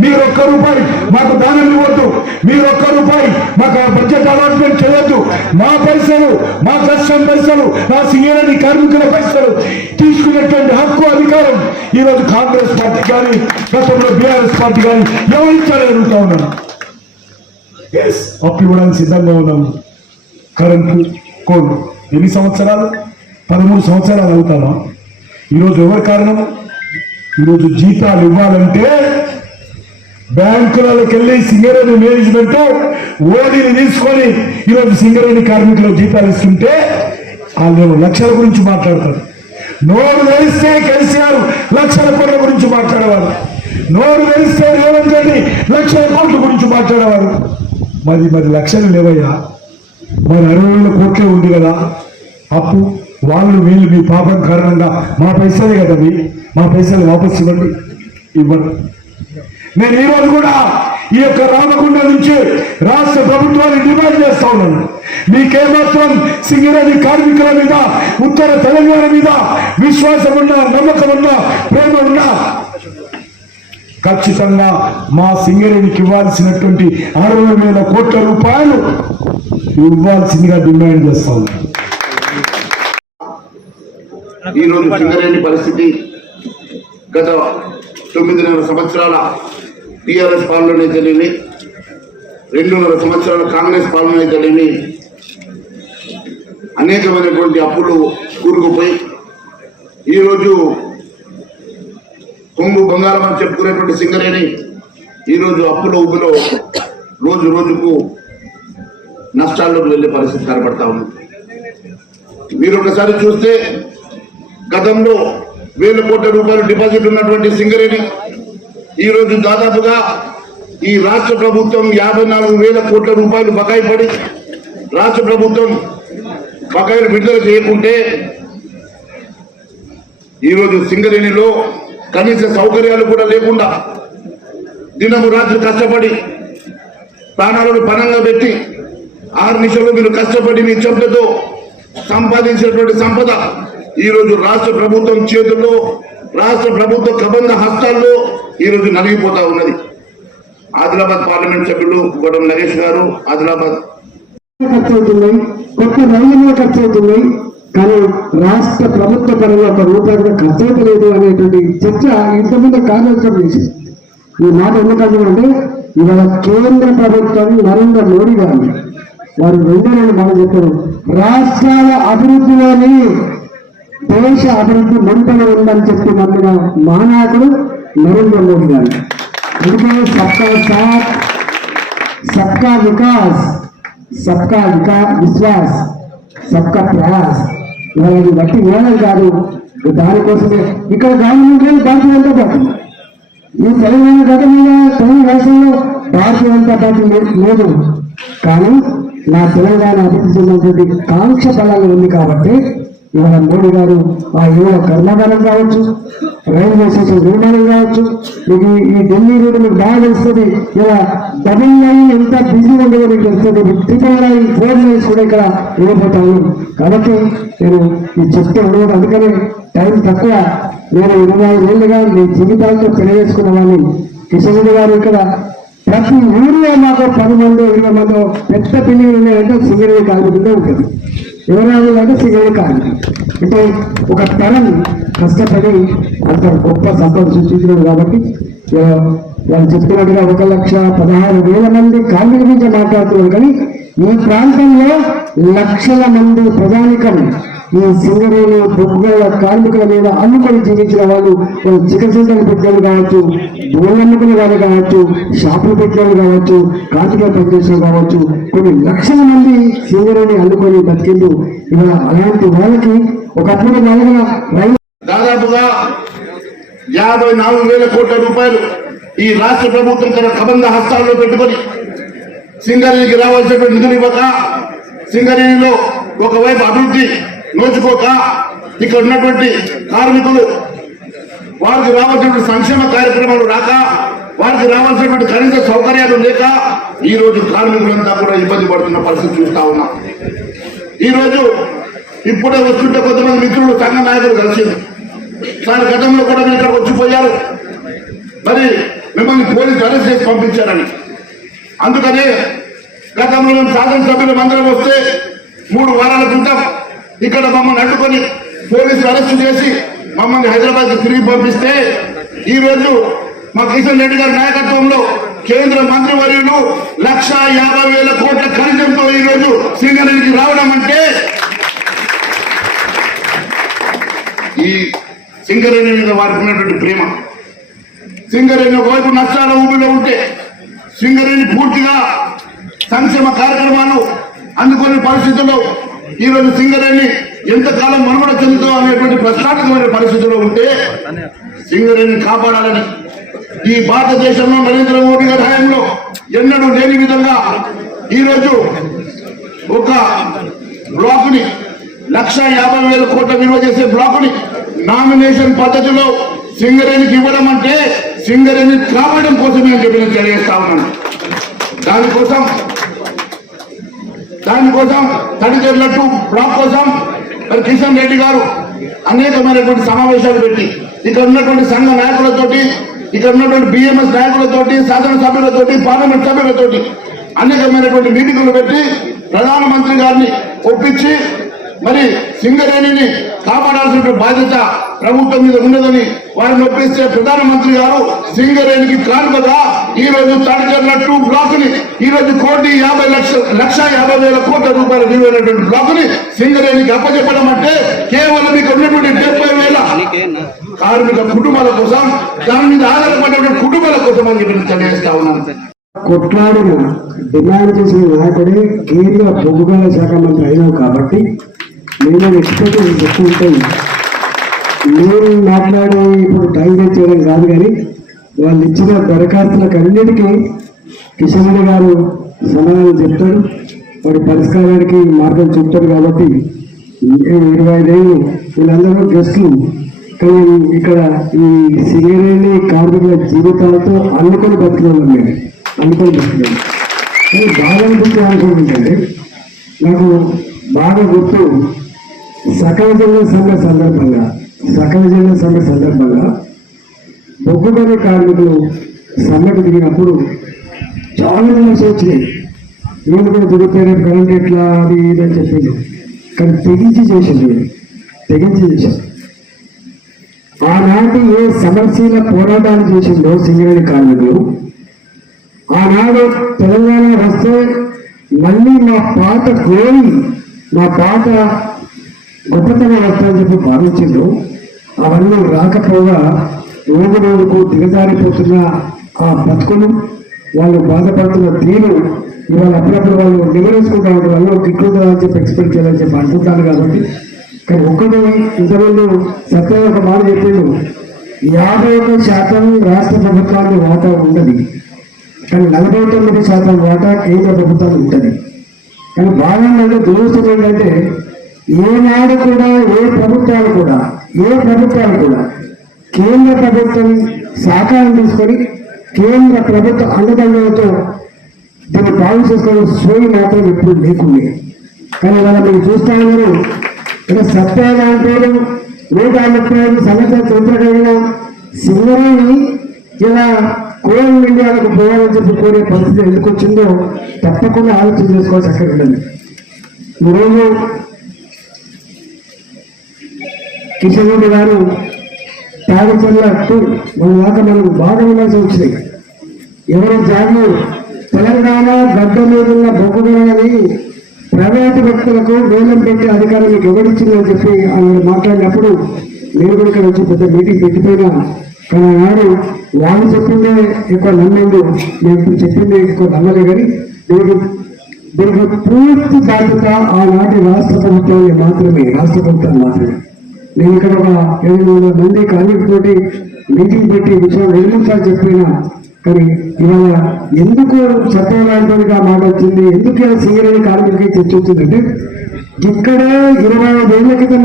మీరు ₹1 మాకు దానం ఇవ్వద్దు, మీరు ₹1 మాకు బడ్జెట్ అలాట్మెంట్ చేయొద్దు. మా పైసలు, మా కష్టం పైసలు, నా సింగరేణి కార్మికుల పైసలు తీసుకునేటువంటి హక్కు, అధికారం ఈరోజు కాంగ్రెస్ పార్టీ కానీ గతంలో బీఆర్ఎస్ పార్టీ కానీ ఎవరిచ్చారని అడుగుతా ఉన్నాను. అప్పు ఇవ్వడానికి సిద్ధంగా ఉన్నాము. కరెంటు కోడ్ ఎన్ని సంవత్సరాలు? 13 సంవత్సరాలు అవుతామా? ఈరోజు ఎవరి కారణం? ఈరోజు జీతాలు ఇవ్వాలంటే బ్యాంకులకి వెళ్ళి సింగరేణి మేనేజ్మెంట్ ఓడీని తీసుకొని ఈరోజు సింగరేణి కార్మికులకు జీతాలు ఇస్తుంటే వాళ్ళు లక్షల గురించి మాట్లాడతారు. నోరు తెరిస్తే కేసీఆర్ లక్షల కోట్ల గురించి మాట్లాడేవారు, నోరు తెరిస్తే రేవంత్ రెడ్డి లక్షల కోట్ల గురించి మాట్లాడేవారు. మరి లక్షలు లేవయ్యా, మరి 60,000 కోట్లే ఉంది కదా అప్పు. వాళ్ళు వీళ్ళు మీ పాపం కారణంగా మా పైసలే కదా, మా పైసలు వాపసు ఇవ్వండి. నేను ఈరోజు కూడా ఈ యొక్క రామగుండ నుంచి రాష్ట్ర ప్రభుత్వాన్ని డిమాండ్ చేస్తా ఉన్నాను. మీకేమాత్రం సింగరేణి కార్మికుల మీద, ఉత్తర తెలంగాణ మీద విశ్వాసం ఉన్నా, నమ్మకం ఉన్నా, ప్రేమ ఉన్నా ఖచ్చితంగా మా సింగరేణికి ఇవ్వాల్సినటువంటి 60,000 కోట్ల రూపాయలు ఇవ్వాల్సిందిగా డిమాండ్ చేస్తా ఉన్నాను. ఈరోజు సింగరేణి పరిస్థితి గత 9.5 సంవత్సరాల టీఆర్ఎస్ పాలననే తెలియని, 2.5 సంవత్సరాల కాంగ్రెస్ పాలన తెలియని అనేకమైనటువంటి అప్పులు కూరుకుపోయి ఈరోజు కొంగు బంగారం అని చెప్పుకునేటువంటి సింగరేణి ఈరోజు అప్పుల ఊబిలో రోజు రోజుకు నష్టాల్లోకి వెళ్లే పరిస్థితి కనబడతా ఉంది. మీరు ఒకసారి చూస్తే గతంలో 1,000 కోట్ల రూపాయలు డిపాజిట్ ఉన్నటువంటి సింగరేణి ఈరోజు దాదాపుగా ఈ రాష్ట్ర ప్రభుత్వం 54,000 కోట్ల రూపాయలు బకాయి పడి రాష్ట్ర ప్రభుత్వం బకాయిలు విడుదల చేయకుంటే ఈరోజు సింగరేణిలో కనీస సౌకర్యాలు కూడా లేకుండా దినము రాత్రి కష్టపడి ప్రాణాలను పణంగా పెట్టి 6 నిమిషాలు మీరు కష్టపడి మీ చెప్పులతో సంపాదించినటువంటి సంపద ఈరోజు రాష్ట్ర ప్రభుత్వం చేతుల్లో, రాష్ట్ర ప్రభుత్వ కబంధ హస్తాల్లో ఈరోజు నలిగిపోతా ఉన్నది. ఆదిలాబాద్ పార్లమెంట్ సభ్యులు గొడవ నరేష్ గారు ఆదిలాబాద్ ఖర్చు అవుతున్నాయి, కొత్త రైళ్లలో ఖర్చు అవుతున్నాయి, కానీ రాష్ట్ర ప్రభుత్వ పరంగా ₹1 కూడా ఖర్చు అవుతలేదు అనేటువంటి చర్చ ఇంతకుముందు కాంగ్రెస్ చేసింది. ఈ మాట ఎందుకంటే ఇవాళ కేంద్ర ప్రభుత్వం నరేంద్ర మోడీ గారు వారు 2 మాట చెప్పారు, రాష్ట్రాల అభివృద్ధిలోని దేశ అభివృద్ధి మంటలో ఉందని చెప్పి నమ్మిన మహానాయకుడు నరేంద్ర మోడీ గారు. అందుకే సబ్కా సాత్, సబ్కా వికాస్, సబ్కా విశ్వాస్, సబ్కా ప్రయాస్ ఇవాళ ఇది బట్టి వేళ కాదు. దానికోసమే ఇక్కడ గవర్నమెంట్ లేదు, భారతీయ జనతా పార్టీ. ఈ తెలంగాణ గత మీద తెలంగాణ రాష్ట్రంలో భారతీయ జనతా పార్టీ లేదు, కానీ నా తెలంగాణ అభివృద్ధి చెందినటువంటి కాంక్ష బలంగా ఉంది కాబట్టి ఇవాళ మోడీ గారు ఆ యువ కర్మాగారం కావచ్చు, రైల్వే స్టేషన్ నిర్మాణం కావచ్చు, మీకు ఈ ఢిల్లీ రోడ్డు మీకు బాగా తెలుస్తుంది. ఇలా డబుల్ లైన్ ఎంత బిజీ ఉండదో మీకు తెలుస్తుంది. 3 లైన్ 4 లైన్స్ కూడా ఇక్కడ ఇవ్వబోతాను. కాబట్టి నేను ఈ చెప్తే ఉండదు, అందుకనే టైం తక్కువ. నేను 25 ఏళ్ళుగా మీ జీవితాలతో తెలియజేసుకున్న వాళ్ళని. కిషన్ రెడ్డి గారు ఇక్కడ ప్రతి ఊరిలో మాకు 10 మంది 20 మంది పెద్ద బిల్డింగ్లు ఉన్నాయంటే సింగరేణి కార్మికులే ఉంటుంది. ఎవరైనా అంటే సింగరేణి కార్మికులు. అంటే ఒక తరం కష్టపడి అంత గొప్ప సంపద సృష్టించినాడు కాబట్టి వాళ్ళు చెప్తున్నట్టుగా 1,16,000 మంది కార్మికుల గురించి మాట్లాడుతున్నారు. కానీ ఈ ప్రాంతంలో లక్షల మంది ప్రజానికం ఈ సింగరేణి బొగ్గుల కార్మికుల మీద అన్నుకొని జీవించిన వాళ్ళు చికెన్ పెట్టినలు కావచ్చు, బోళ్ళు అమ్ముకునే వాళ్ళు కావచ్చు, షాపులు పెట్టినలు కావచ్చు, కార్మికులు పనిచేసిన కావచ్చు, కొన్ని లక్షల మంది సింగరేణి అల్లుకొని బతికిండు. ఇవాళ అలాంటి వాళ్ళకి ఒకప్పుడు వాళ్ళగా దాదాపుగా 54,000 కోట్ల రూపాయలు ఈ రాష్ట్ర ప్రభుత్వం తన కబంధ హస్తాల్లో పెట్టుకొని సింగరేణికి రావాల్సినటువంటి నిధులు ఇవ్వక, సింగరేణిలో ఒకవైపు అభివృద్ధి నోచుకోక, ఇక్కడ ఉన్నటువంటి కార్మికులు వారికి రావాల్సినటువంటి సంక్షేమ కార్యక్రమాలు రాక, వారికి రావాల్సినటువంటి కనీస సౌకర్యాలు లేక ఈ రోజు కార్మికులంతా కూడా ఇబ్బంది పడుతున్న పరిస్థితి చూస్తా ఉన్నాం. ఈ రోజు ఇప్పుడే వస్తుంటే కొంతమంది మిత్రులు సంఘ నాయకులు కలిసింది. సార్ గతంలో కూడా మీరు ఇక్కడ వచ్చిపోయారు, మరి మిమ్మల్ని పోలీసు అరెస్ట్ చేసి పంపించారని. అందుకనే గతంలో మేము శాసనసభ్యులు అందరం వస్తే 3 వారాల క్రితం ఇక్కడ మమ్మల్ని అడ్డుకొని పోలీసులు అరెస్టు చేసి మమ్మల్ని హైదరాబాద్ తిరిగి పంపిస్తే ఈ రోజు మా కిషన్ రెడ్డి గారి నాయకత్వంలో కేంద్ర మంత్రివర్యులు 1,50,000 కోట్ల ఖర్చుతో ఈ రోజు సింగరేణికి రావడం అంటే ఈ సింగరేణి మీద వారికి ఉన్నటువంటి ప్రేమ. సింగరేణి ఒకవైపు నష్టాల ఊపిలో ఉంటే సింగరేణి పూర్తిగా సంక్షేమ కార్యక్రమాలు అందుకునే పరిస్థితుల్లో ఈ రోజు సింగరేణి ఎంతకాలం మనుగడ చెందుతో అనేటువంటి ప్రశ్నార్థకమైన పరిస్థితుల్లో ఉంటే సింగరేణిని కాపాడాలని ఈ భారతదేశంలో నరేంద్ర మోడీ గారి హయాంలో ఎన్నడూ లేని విధంగా ఈ రోజు ఒక బ్లాక్ ని 1,50,000 కోట్ల విలువ చేసే బ్లాక్ ని నామినేషన్ పద్ధతిలో సింగరేణికి ఇవ్వడం అంటే సింగరేణి కాపాడడం కోసమే అని చెప్పి నేను తెలియజేస్తా ఉన్నాను. దానికోసం తడిచెర్లట్టు బ్లాక్ కోసం మరి కిషన్ రెడ్డి గారు అనేకమైనటువంటి సమావేశాలు పెట్టి ఇక్కడ ఉన్నటువంటి సంఘ నాయకులతోటి, ఇక్కడ ఉన్నటువంటి బిఎంఎస్ నాయకులతోటి, శాసనసభ్యులతోటి, పార్లమెంట్ సభ్యులతోటి అనేకమైనటువంటి మీటింగులు పెట్టి ప్రధానమంత్రి గారిని ఒప్పించి మరి సింగరేణిని కాపాడాల్సిన బాధ్యత ప్రభుత్వం మీద ఉన్నదని వారిని ఒప్పిస్తే ప్రధానమంత్రి గారు సింగరేణికి కానుకగా ఈ రోజు తడిచెర్లట్టు బ్లాక్ ని ఈ రోజు 1,50,000 కోట్ల రూపాయల విలువైనటువంటి బ్లాక్ ని సింగరేణికి అప్పచెప్పడం అంటే కేవలం ఇక్కడ ఉన్నటువంటి 70,000 కార్మిక కుటుంబాల కోసం, దాని మీద ఆధారపడినటువంటి కుటుంబాల కోసం అని చెప్పి తెలియజేస్తా ఉన్నాను. కొట్లాడిన డిమాండ్ చేసిన నాయకుడే కేంద్ర బొగ్గుగల శాఖ మంత్రి అయినావు కాబట్టి నేను ఎక్స్పెక్ట్ చెప్పుకుంటే నేను మాట్లాడే ఇప్పుడు టైం వేస్ట్ చేయడం కాదు, కానీ వాళ్ళు ఇచ్చిన దరఖాస్తులకు అన్నిటికీ కిషన్ రెడ్డి గారు సమాధానం చెప్తాడు, వాడి పరిష్కారానికి మార్గం చెప్తాడు. కాబట్టి 25 ఏళ్ళు వీళ్ళందరూ గెస్టులు, కానీ ఇక్కడ ఈ సింగరేణి కార్మికుల జీవితాలతో అన్నుకొని బతికినాం. మేము అనుకొని బతికినాం. కానీ బాగా అనిపించే అనుకుంటుంటే నాకు బాగా గుర్తు సకల జిల్లా సంఘ సందర్భంగా బొగ్గుగని కార్మికులు సమ్మెకు దిగినప్పుడు చాలా విమర్శ వచ్చినాయి. వీళ్ళు కూడా దిగుతారు, కరెంట్ ఎట్లా అది ఇది అని చెప్పింది. కానీ తెగించి చేశారు. ఆనాటి ఏ సమరశీల పోరాటాలు చేసిందో సింగరేణి కార్మికులు, ఆనాడు తెలంగాణ వస్తే మళ్ళీ మా పాత గోలి, మా పాత గొప్పతనం వస్తాయని చెప్పి భావించిండు. అవన్నీ రాకపోగా రోజుకు దిగజారిపోతున్న ఆ బతుకులు, వాళ్ళు బాధపడుతున్న తీరు ఇవాళ అప్పుడప్పుడు వాళ్ళు నిలవేసుకుంటా ఉంటారు. వాళ్ళు గిట్లుంటుందా అని చెప్పి ఎక్స్పెక్ట్ చేయాలని చెప్పి అనుకుంటాను. కాబట్టి కానీ ఒక్కటి ఇంతకుముందు సత్యం ఒక మాట చెప్పిండు, 51% రాష్ట్ర ప్రభుత్వానికి వాటా ఉండదు, కానీ 49% వాటా కేంద్ర ప్రభుత్వానికి ఉంటుంది. కానీ బాగా అంటే దురదృష్టం ఏంటంటే ఏనాడు కూడా ఏ ప్రభుత్వాలు కూడా కేంద్ర ప్రభుత్వం సహకారం తీసుకొని కేంద్ర ప్రభుత్వ అండదండలతో దీన్ని బాగు చేసుకునే సోయి మాత్రం ఎప్పుడు లేకుండే. కానీ ఇవాళ మీరు చూస్తా ఉన్నారు, ఇక్కడ సత్యాలంటే 135 సంవత్సరాల చరిత్ర కలిగిన సింగరేణి ఇలా కోల్ ఇండియాలకు పోవాలని చెప్పి కోరే పరిస్థితి ఎందుకు వచ్చిందో తప్పకుండా ఆలోచన చేసుకోవాల్సి అక్కడ ఉన్నది. ఈరోజు కిషన్ రెడ్డి గారు తాగుతున్న మన దాకా మనం బాగా వినాల్సి వచ్చినాయి. ఎవరు జాగు తెలంగాణ గడ్డ మీద ఉన్న బొగ్గుగలని ప్రైవేటు వ్యక్తులకు వేలం పెట్టి అధికారం మీకు ఎవరిచ్చిందని చెప్పి ఆయన మాట్లాడినప్పుడు నేను కూడా ఇక్కడ వచ్చి పెద్ద మీటింగ్ పెట్టిపోయినా. కానీ ఆనాడు వాళ్ళు చెప్పిందే ఎక్కువ నమ్మింది, నేను చెప్పింది ఎక్కువ నమ్మలే. కానీ దీనికి పూర్తి బాధ్యత ఆనాటి రాష్ట్ర ప్రభుత్వాన్ని మాత్రమే, రాష్ట్ర ప్రభుత్వాన్ని మాత్రమే. నేను ఇక్కడ ఒక 700 మంది కార్మికులతోటి మీటింగ్ పెట్టి విషయం 2 నిమిషాలు చెప్పినా. కానీ ఇవాళ ఎందుకు చట్టం లాంటిగా మాట వచ్చింది, ఎందుకు సింగరేణి కార్మికులకి చర్చ వచ్చిందంటే ఇక్కడే 25 ఏళ్ల క్రితం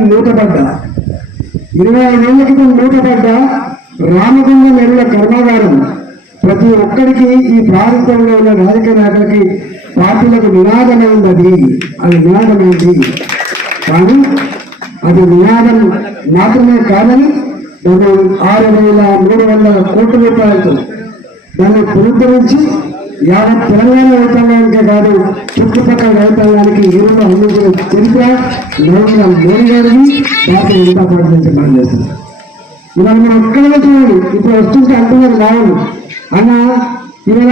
మూతపడ్డా రామగుండ నెరుల కర్మాగారం ప్రతి ఒక్కరికి ఈ ప్రాంతంలో ఉన్న రాజకీయ నాయకులకి పార్టీలకు నినాదమైంది. అది నినాదమైంది. కానీ అది నినాదం మాత్రమే కాదని దాన్ని 6,300 కోట్ల రూపాయలతో దాన్ని పునరుద్ధరించి యావత్ తెలంగాణ రైతాంగానికే కాదు చుట్టుపక్కల రైతాంగానికి ఈరోజు అందించిన చరిత్ర నరేంద్ర మోడీ గారిని భారతీయ జనతా పార్టీ నుంచి పనిచేస్తుంది. ఇవాళ మనం ఎక్కడైనా చూడండి, ఇప్పుడు వస్తుంటే అంటున్నారు రావాలి అన్న, ఇవాళ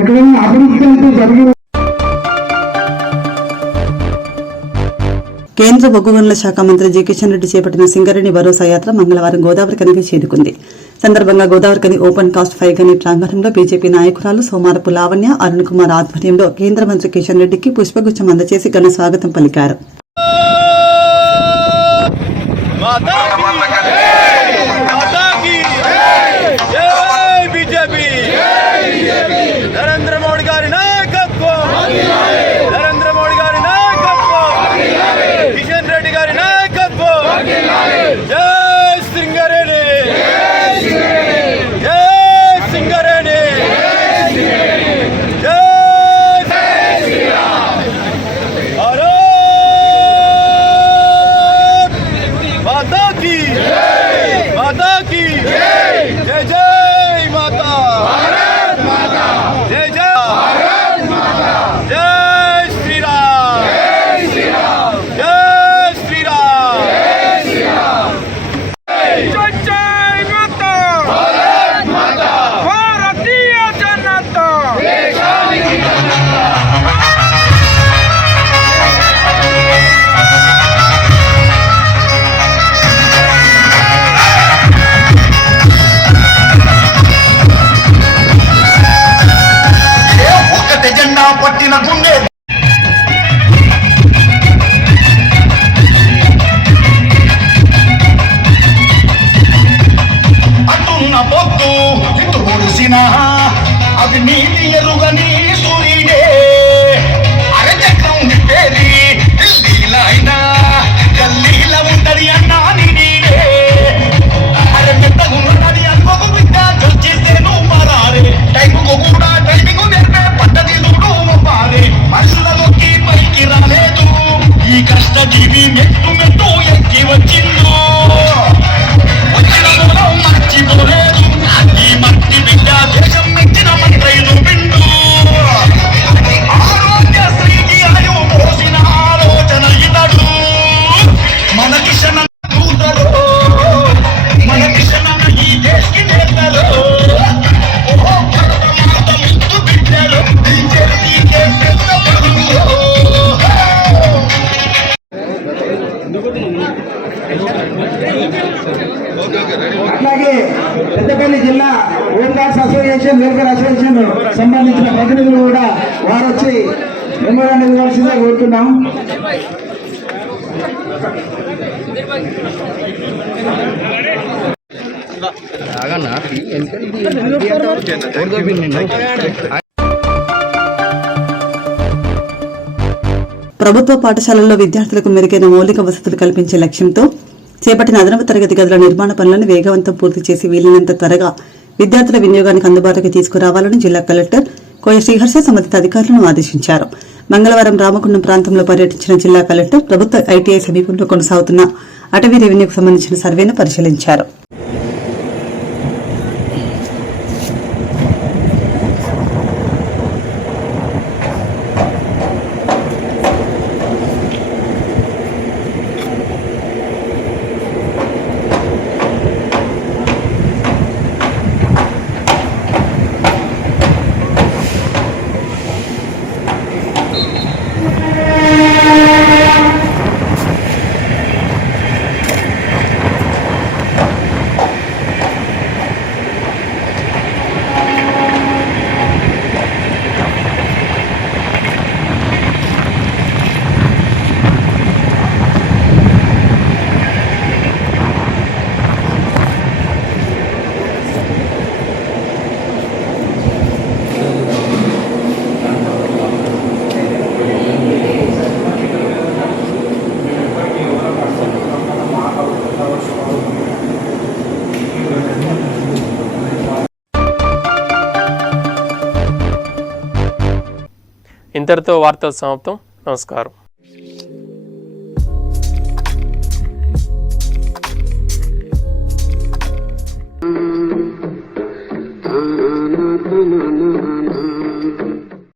ఎక్కడైనా అభివృద్ధి అంటే జరిగిన. కేంద్ర బొగ్గు గనుల శాఖ మంత్రి జి కిషన్ రెడ్డి చేపట్టిన సింగరేణి భరోసా యాత్ర మంగళవారం గోదావరి కనికి చేరుకుంది. సందర్భంగా గోదావరి కని ఓపెన్ కాస్ట్ 5 గని ప్రాంగణంలో బీజేపీ నాయకురాలు సోమారపు లావణ్య, అరుణ్ కుమార్ ఆధ్వర్యంలో కేంద్ర మంత్రి కిషన్ రెడ్డికి పుష్పగుచ్చం అందజేసి ఘన స్వాగతం పలికారు. అట్లాగే పెద్దపల్లి జిల్లా ఓంకార్స్ అసోసియేషన్, వెల్ఫేర్ అసోసియేషన్ సంబంధించిన ప్రతినిధులు కూడా వారు వచ్చి మెమోరాండం ఇవ్వాల్సిందే కోరుతున్నాం. ప్రభుత్వ పాఠశాలల్లో విద్యార్థులకు మెరుగైన మౌలిక వసతులు కల్పించే లక్ష్యంతో చేపట్టిన అదనపు తరగతి గదుల నిర్మాణ పనులను వేగవంతం పూర్తి చేసి వీలైనంత త్వరగా విద్యార్థుల వినియోగానికి అందుబాటులోకి తీసుకురావాలని జిల్లా కలెక్టర్ కోయ శ్రీహర్ష సంబంధిత అధికారులను ఆదేశించారు. మంగళవారం రామగుండం ప్రాంతంలో పర్యటించిన జిల్లా కలెక్టర్ ప్రభుత్వ ఐటీఐ సమీపంలో కొనసాగుతున్న అటవీ రెవెన్యూకు సంబంధించిన సర్వేను పరిశీలించారు. ఇంతటితో వార్తలు సమాప్తం. నమస్కారం.